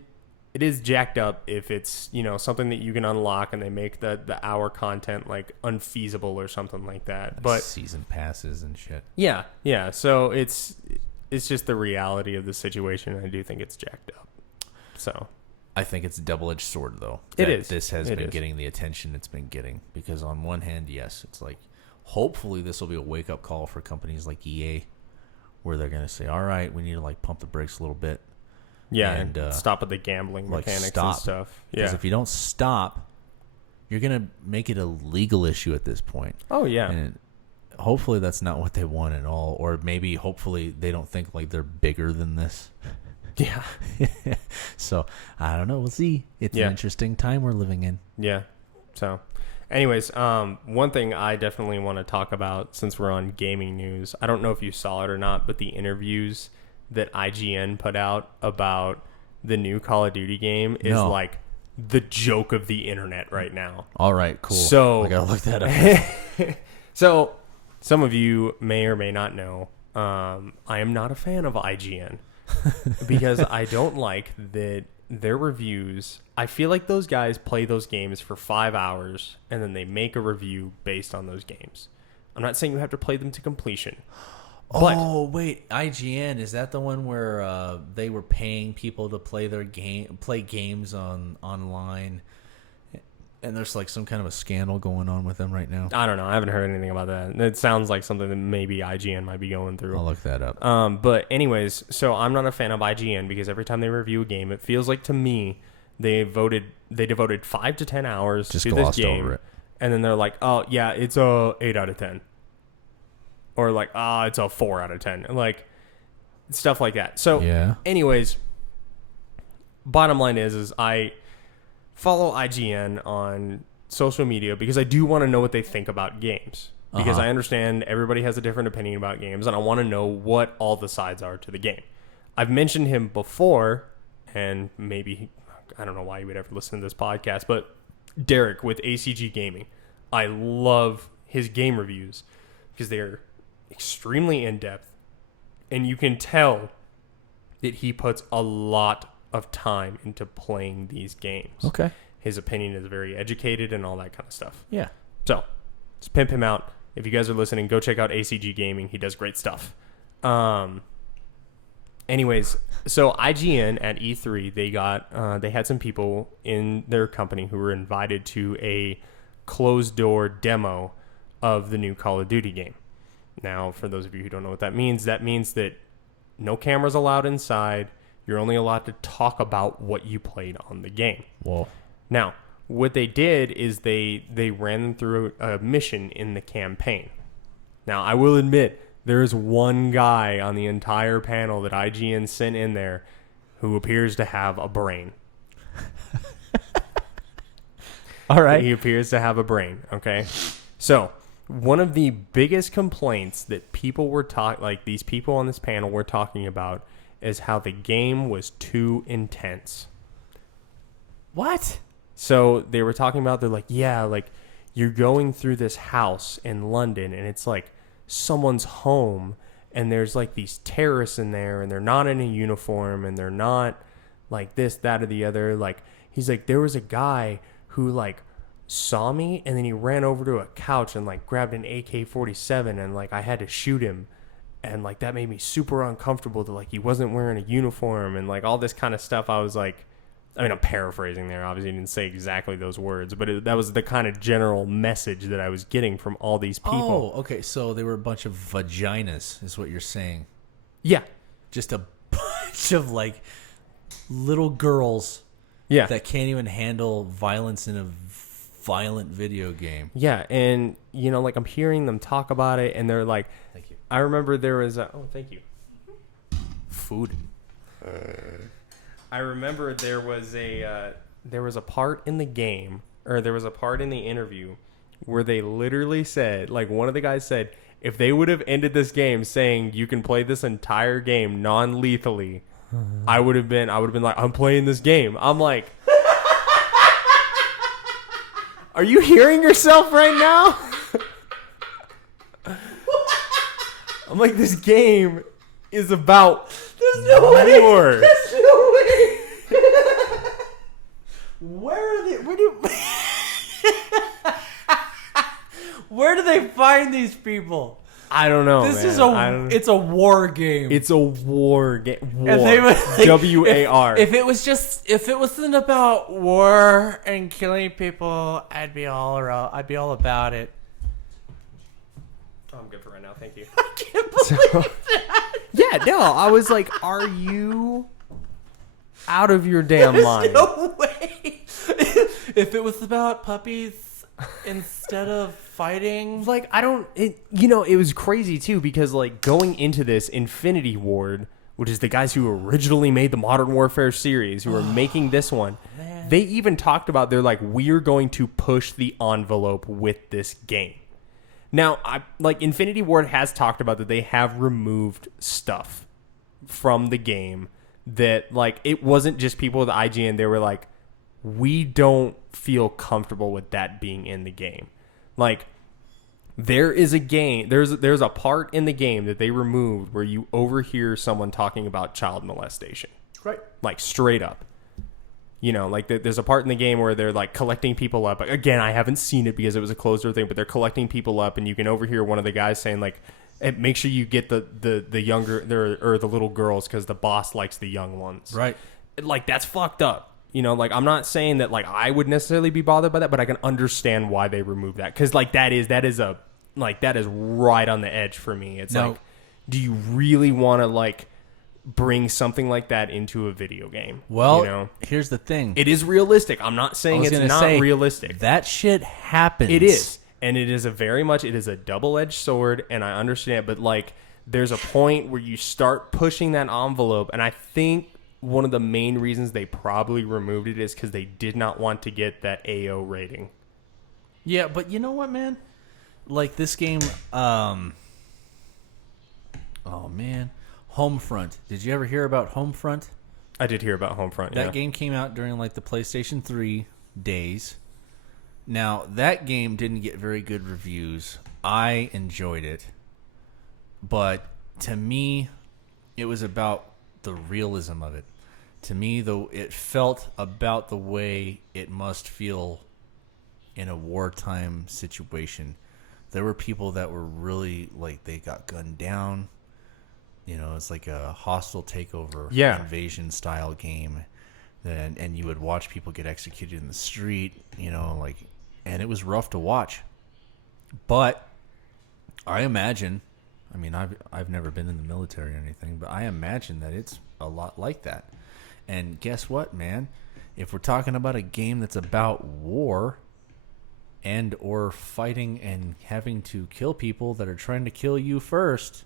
is jacked up if it's, you know, something that you can unlock and they make the hour content like unfeasible or something like that. But season passes and shit. yeah. So it's just the reality of the situation. And I do think it's jacked up. So I think it's a double-edged sword, though. It that is. This has It been is. getting the attention it's been getting. Because on one hand, yes, it's like, hopefully this will be a wake-up call for companies like EA, where they're going to say, all right, we need to like pump the brakes a little bit. Yeah, and stop at the gambling like, mechanics and stop. stuff. Because Yeah. if you don't stop, you're gonna make it a legal issue at this point. Oh yeah. And hopefully that's not what they want at all, or maybe hopefully they don't think like they're bigger than this. Yeah. So I don't know. We'll see. It's Yeah. an interesting time we're living in. Yeah. So, anyways, one thing I definitely want to talk about since we're on gaming news, I don't know if you saw it or not, but the interviews that IGN put out about the new Call of Duty game is No. like the joke of the internet right now. All right, cool. So- I gotta look that up. So, some of you may or may not know, I am not a fan of IGN because I don't like that their reviews. I feel like those guys play those games for 5 hours and then they make a review based on those games. I'm not saying you have to play them to completion. But Oh wait, IGN, is that the one where they were paying people to play games online, and there's like some kind of a scandal going on with them right now? I don't know. I haven't heard anything about that. It sounds like something that maybe IGN might be going through. I'll look that up. But anyways, so I'm not a fan of IGN because every time they review a game, it feels like to me they devoted 5 to 10 hours Just to this glossed game, over it. and then they're like, oh yeah, it's a 8 out of 10, or like it's a 4 out of 10, and like stuff like that. So Yeah. anyways, bottom line is I follow IGN on social media because I do want to know what they think about games. Because I understand everybody has a different opinion about games, and I want to know what all the sides are to the game. I've mentioned him before, and maybe, I don't know why you would ever listen to this podcast, but Derek with ACG Gaming. I love his game reviews because they're extremely in-depth, and you can tell that he puts a lot of time into playing these games. Okay. His opinion is very educated and all that kind of stuff. Yeah. So, just pimp him out. If you guys are listening, go check out ACG Gaming. He does great stuff. Anyways, so IGN at E3, they had some people in their company who were invited to a closed door demo of the new Call of Duty game. Now, for those of you who don't know what that means that no cameras allowed inside. You're only allowed to talk about what you played on the game. Whoa. Now, what they did is they ran them through a mission in the campaign. Now, I will admit, there's one guy on the entire panel that IGN sent in there who appears to have a brain. All right. He appears to have a brain, okay? So, one of the biggest complaints that people were these people on this panel were talking about is how the game was too intense. What? So they were talking about, they're like, yeah, like you're going through this house in London and it's like someone's home and there's like these terrorists in there and they're not in a uniform and they're not like this, that, or the other. Like, he's like, there was a guy who like saw me and then he ran over to a couch and like grabbed an AK-47 and like I had to shoot him. And like that made me super uncomfortable that like he wasn't wearing a uniform and like all this kind of stuff. I was like, I mean, I'm paraphrasing there. Obviously, he didn't say exactly those words, but that was the kind of general message that I was getting from all these people. Oh, okay. So they were a bunch of vaginas, is what you're saying. Yeah, Just a bunch of like little girls yeah, that can't even handle violence in a violent video game. yeah. And you know, like I'm hearing them talk about it, and they're like, Thank you. I remember there was thank you. Food. I remember there was a part in the game, or there was a part in the interview where they literally said, like one of the guys said, if they would have ended this game saying you can play this entire game non-lethally, I would have been like, I'm playing this game. I'm like, are you hearing yourself right now? I'm like, this game is about war. There's no way. Where do they find these people? I don't know. This man. is I don't know. it's a war game. It's a war game. War. And they would, like, W-A-R. If it wasn't about war and killing people, I'd be all about it. Oh, I'm good for right now. Thank you. I can't believe Yeah, no. I was like, are you out of your damn mind. No way. If it was about puppies instead of fighting, Like, I don't, it was crazy too, because like going into this, Infinity Ward, which is the guys who originally made the Modern Warfare series, who are making this one, they even talked about, they're like, we're going to push the envelope with this game. Now, Infinity Ward has talked about that they have removed stuff from the game that, like, it wasn't just people with IGN. They were like, we don't feel comfortable with that being in the game. Like, there is a game, there's a part in the game that they removed where you overhear someone talking about child molestation. right? Like, straight up. You know, like there's a part in the game where they're like collecting people up. Again, I haven't seen it because it was a closed door thing, but they're collecting people up, and you can overhear one of the guys saying like, hey, "Make sure you get the younger or the little girls because the boss likes the young ones." Right. Like, that's fucked up. You know, like, I'm not saying that like I would necessarily be bothered by that, but I can understand why they removed that, because like that is right on the edge for me. It's No. like, do you really want to like bring something like that into a video game? Well, you know? here's the thing. It is realistic. I'm not saying it's not realistic. That shit happens. It is. And it is a double-edged sword, and I understand, but like there's a point where you start pushing that envelope, and I think one of the main reasons they probably removed it is because they did not want to get that AO rating. Yeah, but you know what, man? Like this game, oh man, Homefront. Did you ever hear about Homefront? I did hear about Homefront. That Yeah. game came out during like the PlayStation 3 days. Now, that game didn't get very good reviews. I enjoyed it. But to me, it was about the realism of it. To me, though, it felt about the way it must feel in a wartime situation. There were people that were really, like, they got gunned down. You know, it's like a hostile takeover invasion style game. And you would watch people get executed in the street, you know, like, and it was rough to watch. But I imagine, I mean, I've never been in the military or anything, but I imagine that it's a lot like that. And guess what, man? If we're talking about a game that's about war and or fighting and having to kill people that are trying to kill you first,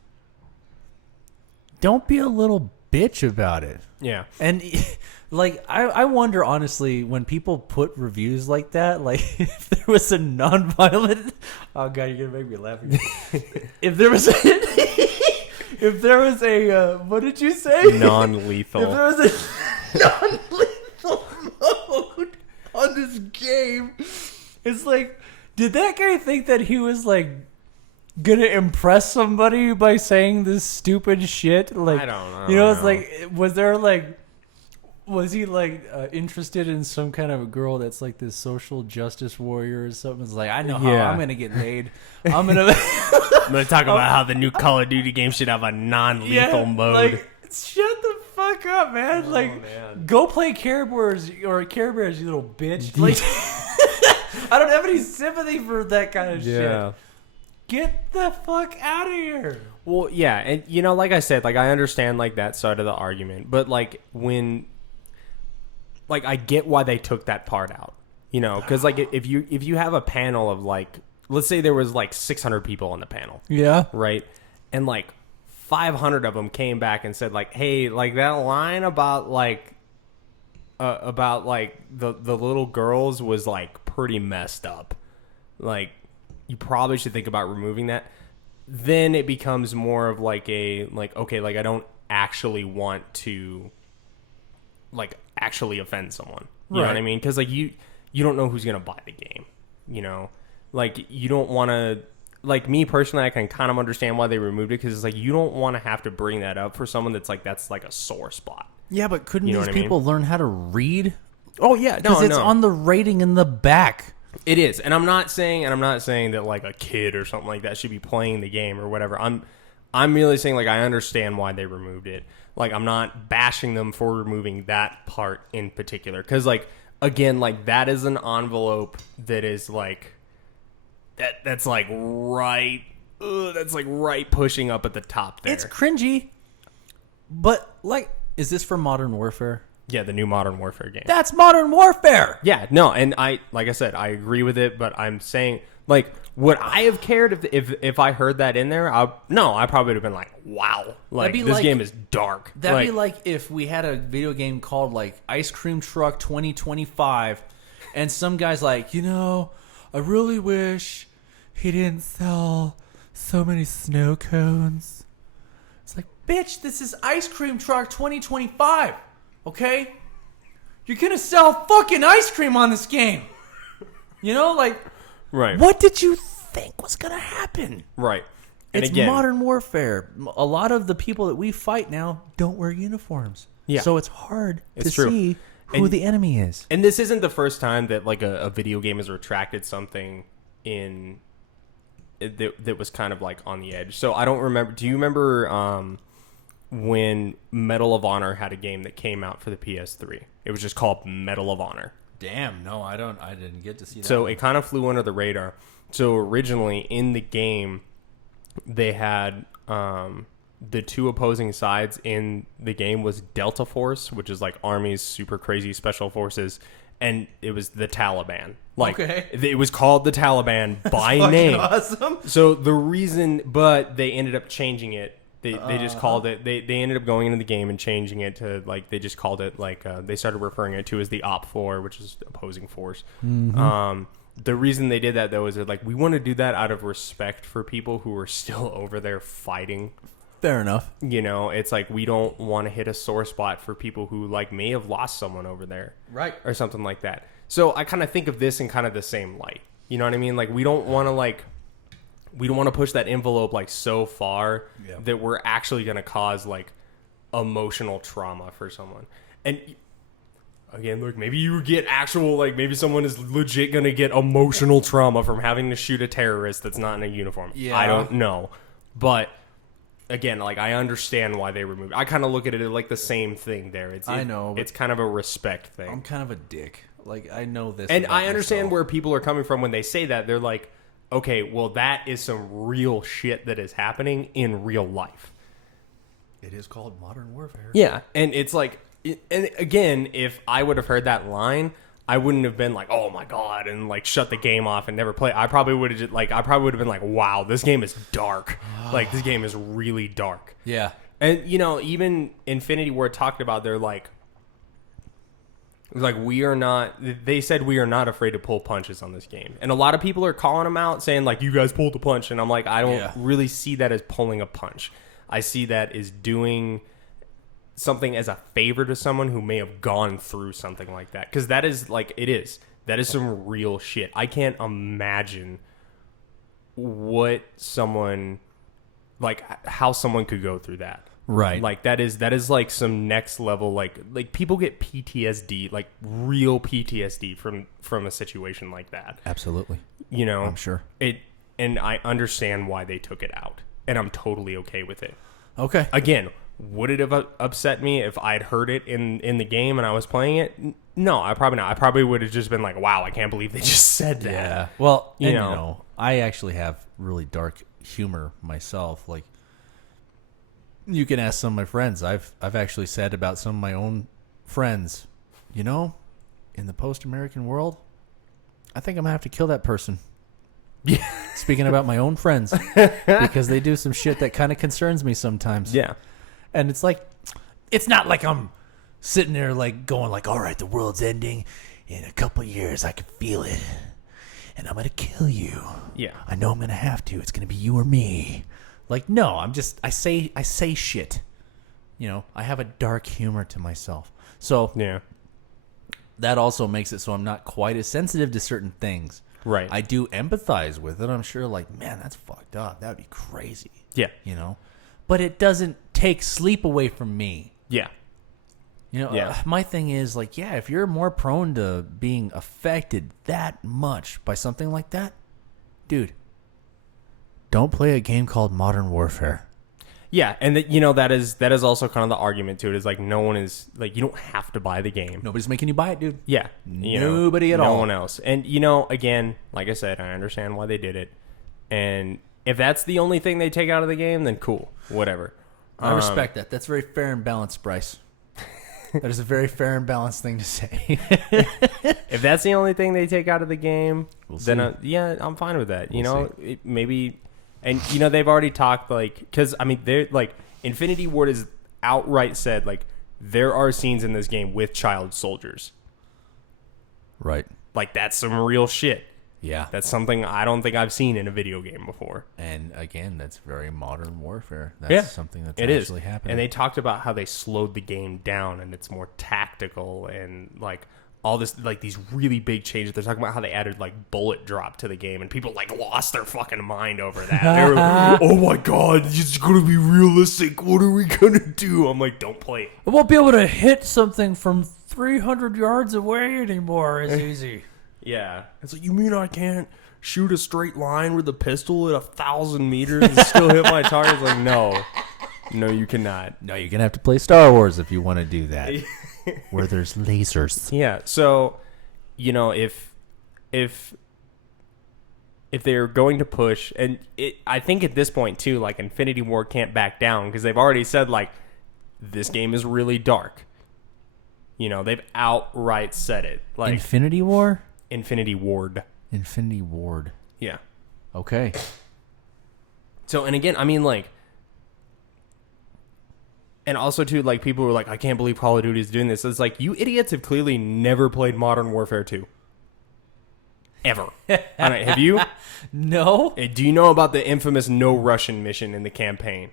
don't be a little bitch about it. Yeah. And like, I wonder honestly, when people put reviews like that, like if there was a non-violent, oh god, you're gonna make me laugh. If there was a what did you say? Non-lethal. If there was a non-lethal mode on this game, it's like, did that guy think that he was like gonna impress somebody by saying this stupid shit? Like, I don't know. You know, it's like, was he like interested in some kind of a girl that's like this social justice warrior or something? It's like, I know how Yeah. I'm gonna get laid. I'm gonna I'm going to talk about how the new Call of Duty game should have a non-lethal mode. Like, shut the fuck up, man. Man. Go play Care Bears, you little bitch. Like, I don't have any sympathy for that kind of shit. Get the fuck out of here. Well, yeah, and you know, like I said, like I understand like that side of the argument, but like when, like I get why they took that part out, you know, because like if you have a panel of like, let's say there was like 600 people on the panel, Yeah. right, and like 500 of them came back and said like, hey, like that line about the little girls was like pretty messed up, like you probably should think about removing that. Then it becomes more of like a like, okay, like I don't actually want to like actually offend someone, you know what I mean? Because like you don't know who's gonna buy the game, you know, like you don't want to, like me personally, I can kind of understand why they removed it, because it's like you don't want to have to bring that up for someone that's like a sore spot. Yeah, but couldn't You know these what I mean? people learn how to read? Oh yeah, Because it's on the rating in the back. It is, and I'm not saying that like a kid or something like that should be playing the game or whatever. I'm merely saying like I understand why they removed it. Like I'm not bashing them for removing that part in particular, because like again, like that is an envelope that is like that's like right, that's like right pushing up at the top there. It's cringy. But like, is this for Modern Warfare? Yeah, the new Modern Warfare game. That's Modern Warfare. Yeah, no, and like I said, I agree with it, but I'm saying, like, would I have cared if I heard that in there? I probably would have been like, wow, like be this like- game is dark. That'd be like if we had a video game called like Ice Cream Truck 2025, and some guy's like, I really wish he didn't sell so many snow cones. It's like, bitch, this is Ice Cream Truck 2025, okay? You're gonna sell fucking ice cream on this game. Like, right, what did you think was gonna happen? right. And It's again, Modern Warfare. A lot of the people that we fight now don't wear uniforms. Yeah. So it's hard It's to true. see who And- the enemy is. and this isn't the first time that like a video game has retracted something in that was kind of like on the edge. So I don't remember. Do you remember when Medal of Honor had a game that came out for the PS3? It was just called Medal of Honor. Damn, no, I didn't get to see that. So it kind of flew under the radar. So originally in the game, they had the two opposing sides in the game was Delta Force, which is like Army's super crazy special forces, and it was the Taliban. Like, Okay. it was called the Taliban by name. awesome. So the reason, but they ended up changing it. They just called it. They ended up going into the game and changing it to like they just called it like they started referring it to as the Op 4, which is opposing force. The reason they did that though is that like we want to do that out of respect for people who are still over there fighting. Fair enough. It's like we don't want to hit a sore spot for people who like may have lost someone over there, Right. or something like that. So I kind of think of this in kind of the same light. You know what I mean? Like we don't want to push that envelope like so far Yeah. that we're actually going to cause like emotional trauma for someone. And again, look, maybe you get actual like maybe someone is legit going to get emotional trauma from having to shoot a terrorist that's not in a uniform. Yeah. I don't know. But again, like I understand why they removed. I kind of look at it like the same thing there. I know, but- it's kind of a respect thing. I'm kind of a dick. Like, I know this. And about I understand myself. where people are coming from when they say that. They're like, okay, well, that is some real shit that is happening in real life. It is called Modern Warfare. Yeah. And it's like, and again, if I would have heard that line, I wouldn't have been like, oh my God, and like shut the game off and never play. I probably would have just like, I probably would have been like, wow, this game is dark. Like, this game is really dark. Yeah. And, even Infinity Ward talked about, they're like, we are not, they said we are not afraid to pull punches on this game. And a lot of people are calling them out saying like, you guys pulled a punch. And I'm like, I don't Yeah. really see that as pulling a punch. I see that as doing something as a favor to someone who may have gone through something like that. Cause that is like, that is some real shit. I can't imagine what someone, like how someone could go through that. Right. Like that is like some next level, like people get PTSD, like real PTSD from a situation like that. Absolutely. I'm sure. And I understand why they took it out, and I'm totally okay with it. Okay. Again, would it have upset me if I'd heard it in the game and I was playing it? No, I probably not. I probably would have just been like, wow, I can't believe they just said that. Yeah. Well, You and, know. I actually have really dark humor myself. Like, you can ask some of my friends. I've actually said about some of my own friends, in the post-American world, I think I'm gonna have to kill that person. Yeah. Speaking about my own friends, because they do some shit that kind of concerns me sometimes. Yeah. And it's like, it's not like I'm sitting there like going like, all right, the world's ending in a couple years. I can feel it. And I'm going to kill you. Yeah. I know I'm going to have to. It's going to be you or me. Like, no, I say shit. I have a dark humor to myself. So Yeah. that also makes it so I'm not quite as sensitive to certain things. Right. I do empathize with it. I'm sure like, man, that's fucked up. That would be crazy. Yeah. But it doesn't take sleep away from me. Yeah. Yeah. My thing is like, yeah, if you're more prone to being affected that much by something like that, dude, don't play a game called Modern Warfare. Yeah, and that is also kind of the argument to it is like no one is like you don't have to buy the game. Nobody's making you buy it, dude. Yeah, Nobody at no all. No one else. And again, like I said, I understand why they did it. And if that's the only thing they take out of the game, then cool, whatever. I respect that. That's very fair and balanced, Bryce. That is a very fair and balanced thing to say. If that's the only thing they take out of the game, We'll then see. yeah, I'm fine with that. You We'll know, maybe, and you know, they've already talked like, because I mean, they're like, Infinity Ward has outright said like there are scenes in this game with child soldiers. Right. Like that's some real shit. Yeah. That's something I don't think I've seen in a video game before. And again, that's very modern warfare. That's something that's It is. actually happening. And they talked about how they slowed the game down and it's more tactical and like all this, like these really big changes. They're talking about how they added like bullet drop to the game and people like lost their fucking mind over that. They were like, oh my God, it's going to be realistic. What are we going to do? I'm like, don't play it. I won't be able to hit something from 300 yards away anymore as easy. Yeah. It's like, you mean I can't shoot a straight line with a pistol at 1,000 meters and still hit my target? It's like, no. No, you cannot. No, you're going to have to play Star Wars if you want to do that. Where there's lasers. Yeah. So, you know, if they're going to push, and I think at this point too, like Infinity Ward can't back down because they've already said like this game is really dark. You know, they've outright said it. Like Infinity War? Infinity Ward. Infinity Ward. Yeah. Okay. So, and again, I mean, like, and also too, like, people were like, I can't believe Call of Duty is doing this. It's like, you idiots have clearly never played Modern Warfare 2. Ever. I don't, have you? No? Do you know about the infamous no Russian mission in the campaign?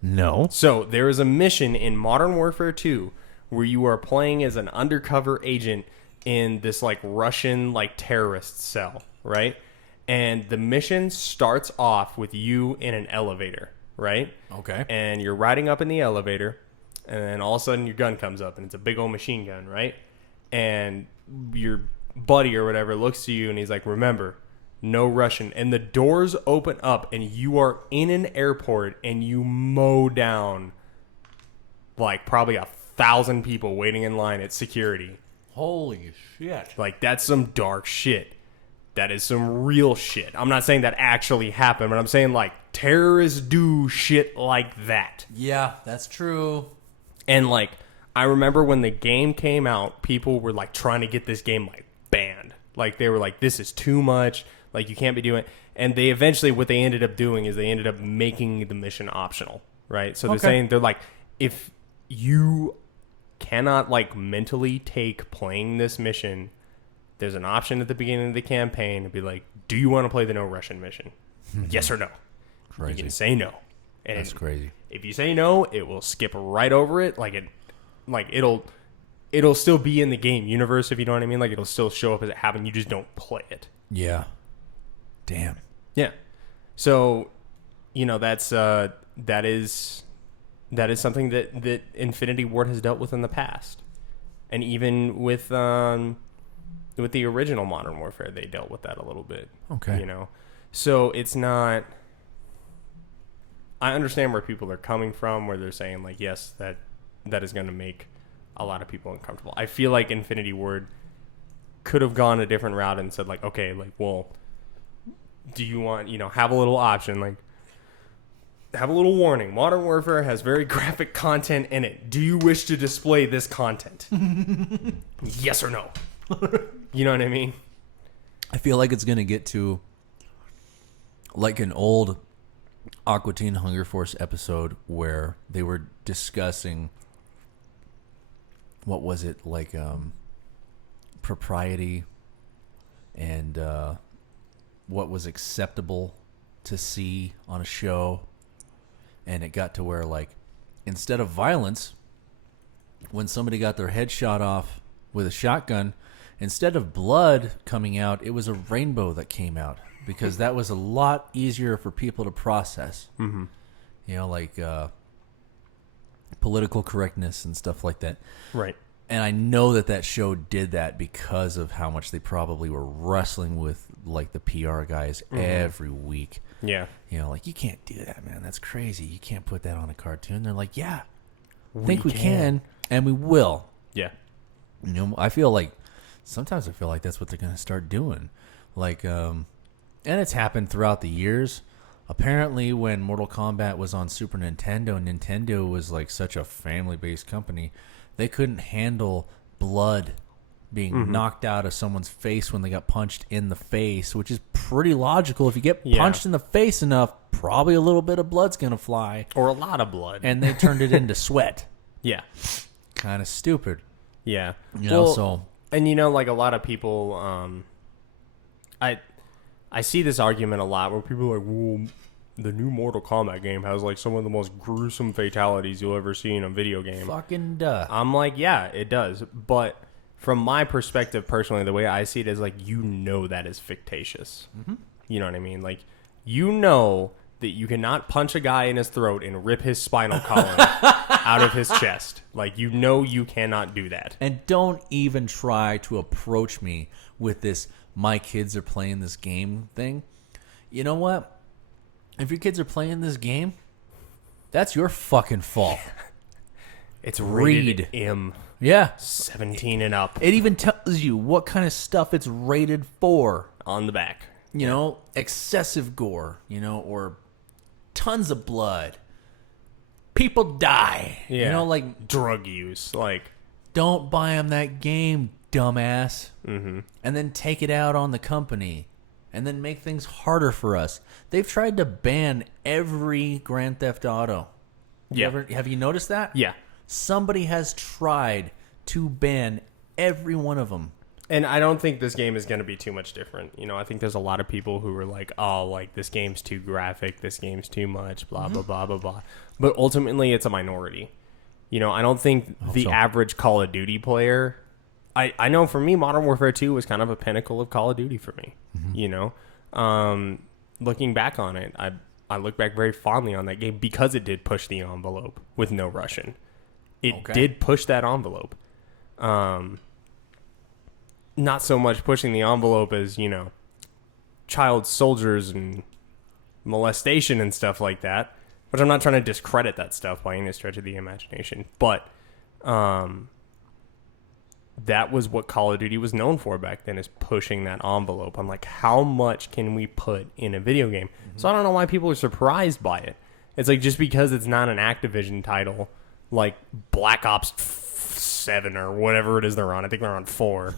No. So, there is a mission in Modern Warfare 2 where you are playing as an undercover agent in this, like, Russian, like, terrorist cell, right? And the mission starts off with you in an elevator, right? Okay. And you're riding up in the elevator, and then all of a sudden your gun comes up, and it's a big old machine gun, right? And your buddy or whatever looks to you, and he's like, remember, no Russian. And the doors open up, and you are in an airport, and you mow down, like, probably 1,000 people waiting in line at security. Holy shit. Like, that's some dark shit. That is some real shit. I'm not saying that actually happened, but I'm saying, like, terrorists do shit like that. Yeah, that's true. And, like, I remember when the game came out, people were, like, trying to get this game, like, banned. Like, they were like, this is too much. Like, you can't be doing it. And they eventually, what they ended up doing is they ended up making the mission optional, right? So they're saying, they're like, if you cannot, like, mentally take playing this mission, there's an option at the beginning of the campaign to be like, do you want to play the no Russian mission? Yes or no? Crazy. You can say no. And That's crazy. if you say no, it will skip right over it. It'll still be in the game universe, if you know what I mean. Like, it'll still show up as it happened. You just don't play it. Yeah. Damn. Yeah. So, you know, that is something that Infinity Ward has dealt with in the past. And even with the original Modern Warfare, they dealt with that a little bit. Okay. You know? So it's not... I understand where people are coming from, where they're saying, like, yes, that is going to make a lot of people uncomfortable. I feel like Infinity Ward could have gone a different route and said, like, okay, like, well, do you want, you know, have a little option, like, have a little warning. Modern Warfare has very graphic content in it. Do you wish to display this content? Yes or no? You know what I mean? I feel like it's going to get to like an old Aqua Teen Hunger Force episode where they were discussing, what was it, like propriety and what was acceptable to see on a show. And it got to where, like, instead of violence, when somebody got their head shot off with a shotgun, instead of blood coming out, it was a rainbow that came out, because that was a lot easier for people to process. Mm-hmm. You know, like political correctness and stuff like that. Right. And I know that show did that because of how much they probably were wrestling with, like, the PR guys every week. Yeah. You know, like, you can't do that, man. That's crazy. You can't put that on a cartoon. They're like, yeah, we can, and we will. Yeah. You know, I feel like sometimes that's what they're going to start doing. Like, and it's happened throughout the years. Apparently, when Mortal Kombat was on Super Nintendo, Nintendo was like such a family-based company They couldn't handle blood being knocked out of someone's face when they got punched in the face, which is pretty logical. If you get Yeah. punched in the face enough, probably a little bit of blood's going to fly. Or a lot of blood. And they turned it into sweat. yeah. Kind of stupid. Yeah. You know, so And like a lot of people, I see this argument a lot where people are like, well, the new Mortal Kombat game has like some of the most gruesome fatalities you'll ever see in a video game. fucking duh. I'm like, yeah, it does. But from my perspective personally, the way I see it is like, that is fictitious. You know what I mean? Like, that you cannot punch a guy in his throat and rip his spinal column out of his chest. Like, you cannot do that. And don't even try to approach me with this, my kids are playing this game thing. You know what? If your kids are playing this game, that's your fucking fault. It's rated Read. M, Yeah. 17 and up It even tells you what kind of stuff it's rated for. on the back. You know, excessive gore, or tons of blood. People die. Yeah. You know, like, Drug use. Like, don't buy them that game, dumbass. Mm-hmm. And then take it out on the company. And then make things harder for us. They've tried to ban every Grand Theft Auto. Yeah. Have you noticed that? yeah. Somebody has tried to ban every one of them. And I don't think this game is going to be too much different. I think there's a lot of people who are like, oh, like, this game's too graphic, this game's too much, blah, blah, blah, blah, blah. But ultimately, it's a minority. I don't think the so. average Call of Duty player... I know for me, Modern Warfare 2 was kind of a pinnacle of Call of Duty for me. Looking back on it, I look back very fondly on that game because it did push the envelope with no Russian. It did push that envelope. Not so much pushing the envelope as, child soldiers and molestation and stuff like that, which I'm not trying to discredit that stuff by any stretch of the imagination. But that was what Call of Duty was known for back then, is pushing that envelope. I'm like, how much can we put in a video game? So I don't know why people are surprised by it. It's like, just because it's not an Activision title, like Black Ops 7 or whatever it is they're on. I think they're on 4.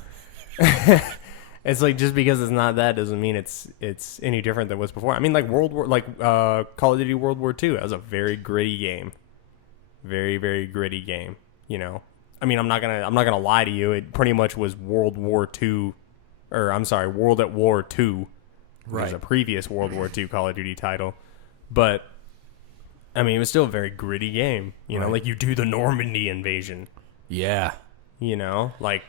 It's like, just because it's not that doesn't mean it's any different than it was before. I mean, like Call of Duty World War II. That was a very gritty game. Very, very gritty game, I mean, I'm not gonna lie to you. It pretty much was World War II, or I'm sorry, World at War 2. Right. It was a previous World War II Call of Duty title, but I mean, it was still a very gritty game. Like, you do the Normandy invasion. Yeah. Like,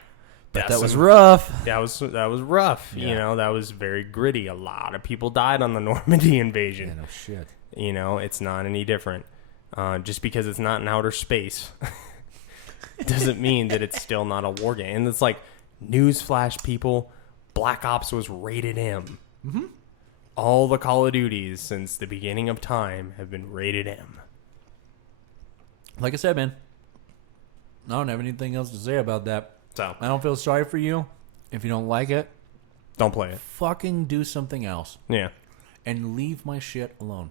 But that was rough. That was rough. Yeah. That was very gritty. A lot of people died on the Normandy invasion. Yeah, no shit. It's not any different. Just because it's not in outer space doesn't mean that it's still not a war game. And it's like, newsflash, people, Black Ops was rated M. Mm-hmm. All the Call of Duties since the beginning of time have been rated M. Like I said, man, I don't have anything else to say about that. So, I don't feel sorry for you. If you don't like it, don't play it. fucking do something else. Yeah. And leave my shit alone.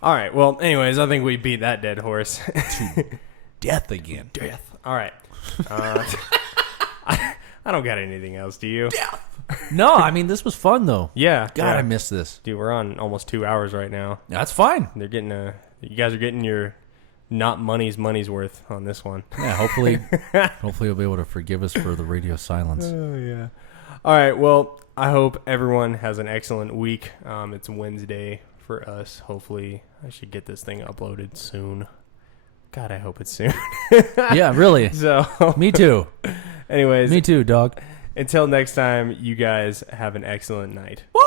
All right. Well, anyways, I think we beat that dead horse. Death again. Death. All right. I don't got anything else, do you? No, I mean, this was fun, though. Yeah. God, yeah. I miss this. Dude, we're on almost 2 hours right now. That's fine. They're getting you guys are getting your not money's worth on this one. Yeah, hopefully you'll be able to forgive us for the radio silence. Oh, yeah. All right. Well, I hope everyone has an excellent week. It's Wednesday for us. Hopefully, I should get this thing uploaded soon. God, I hope it's soon. Yeah, really. So, Me too. anyways, Me too, dog. until next time, you guys have an excellent night. Woo!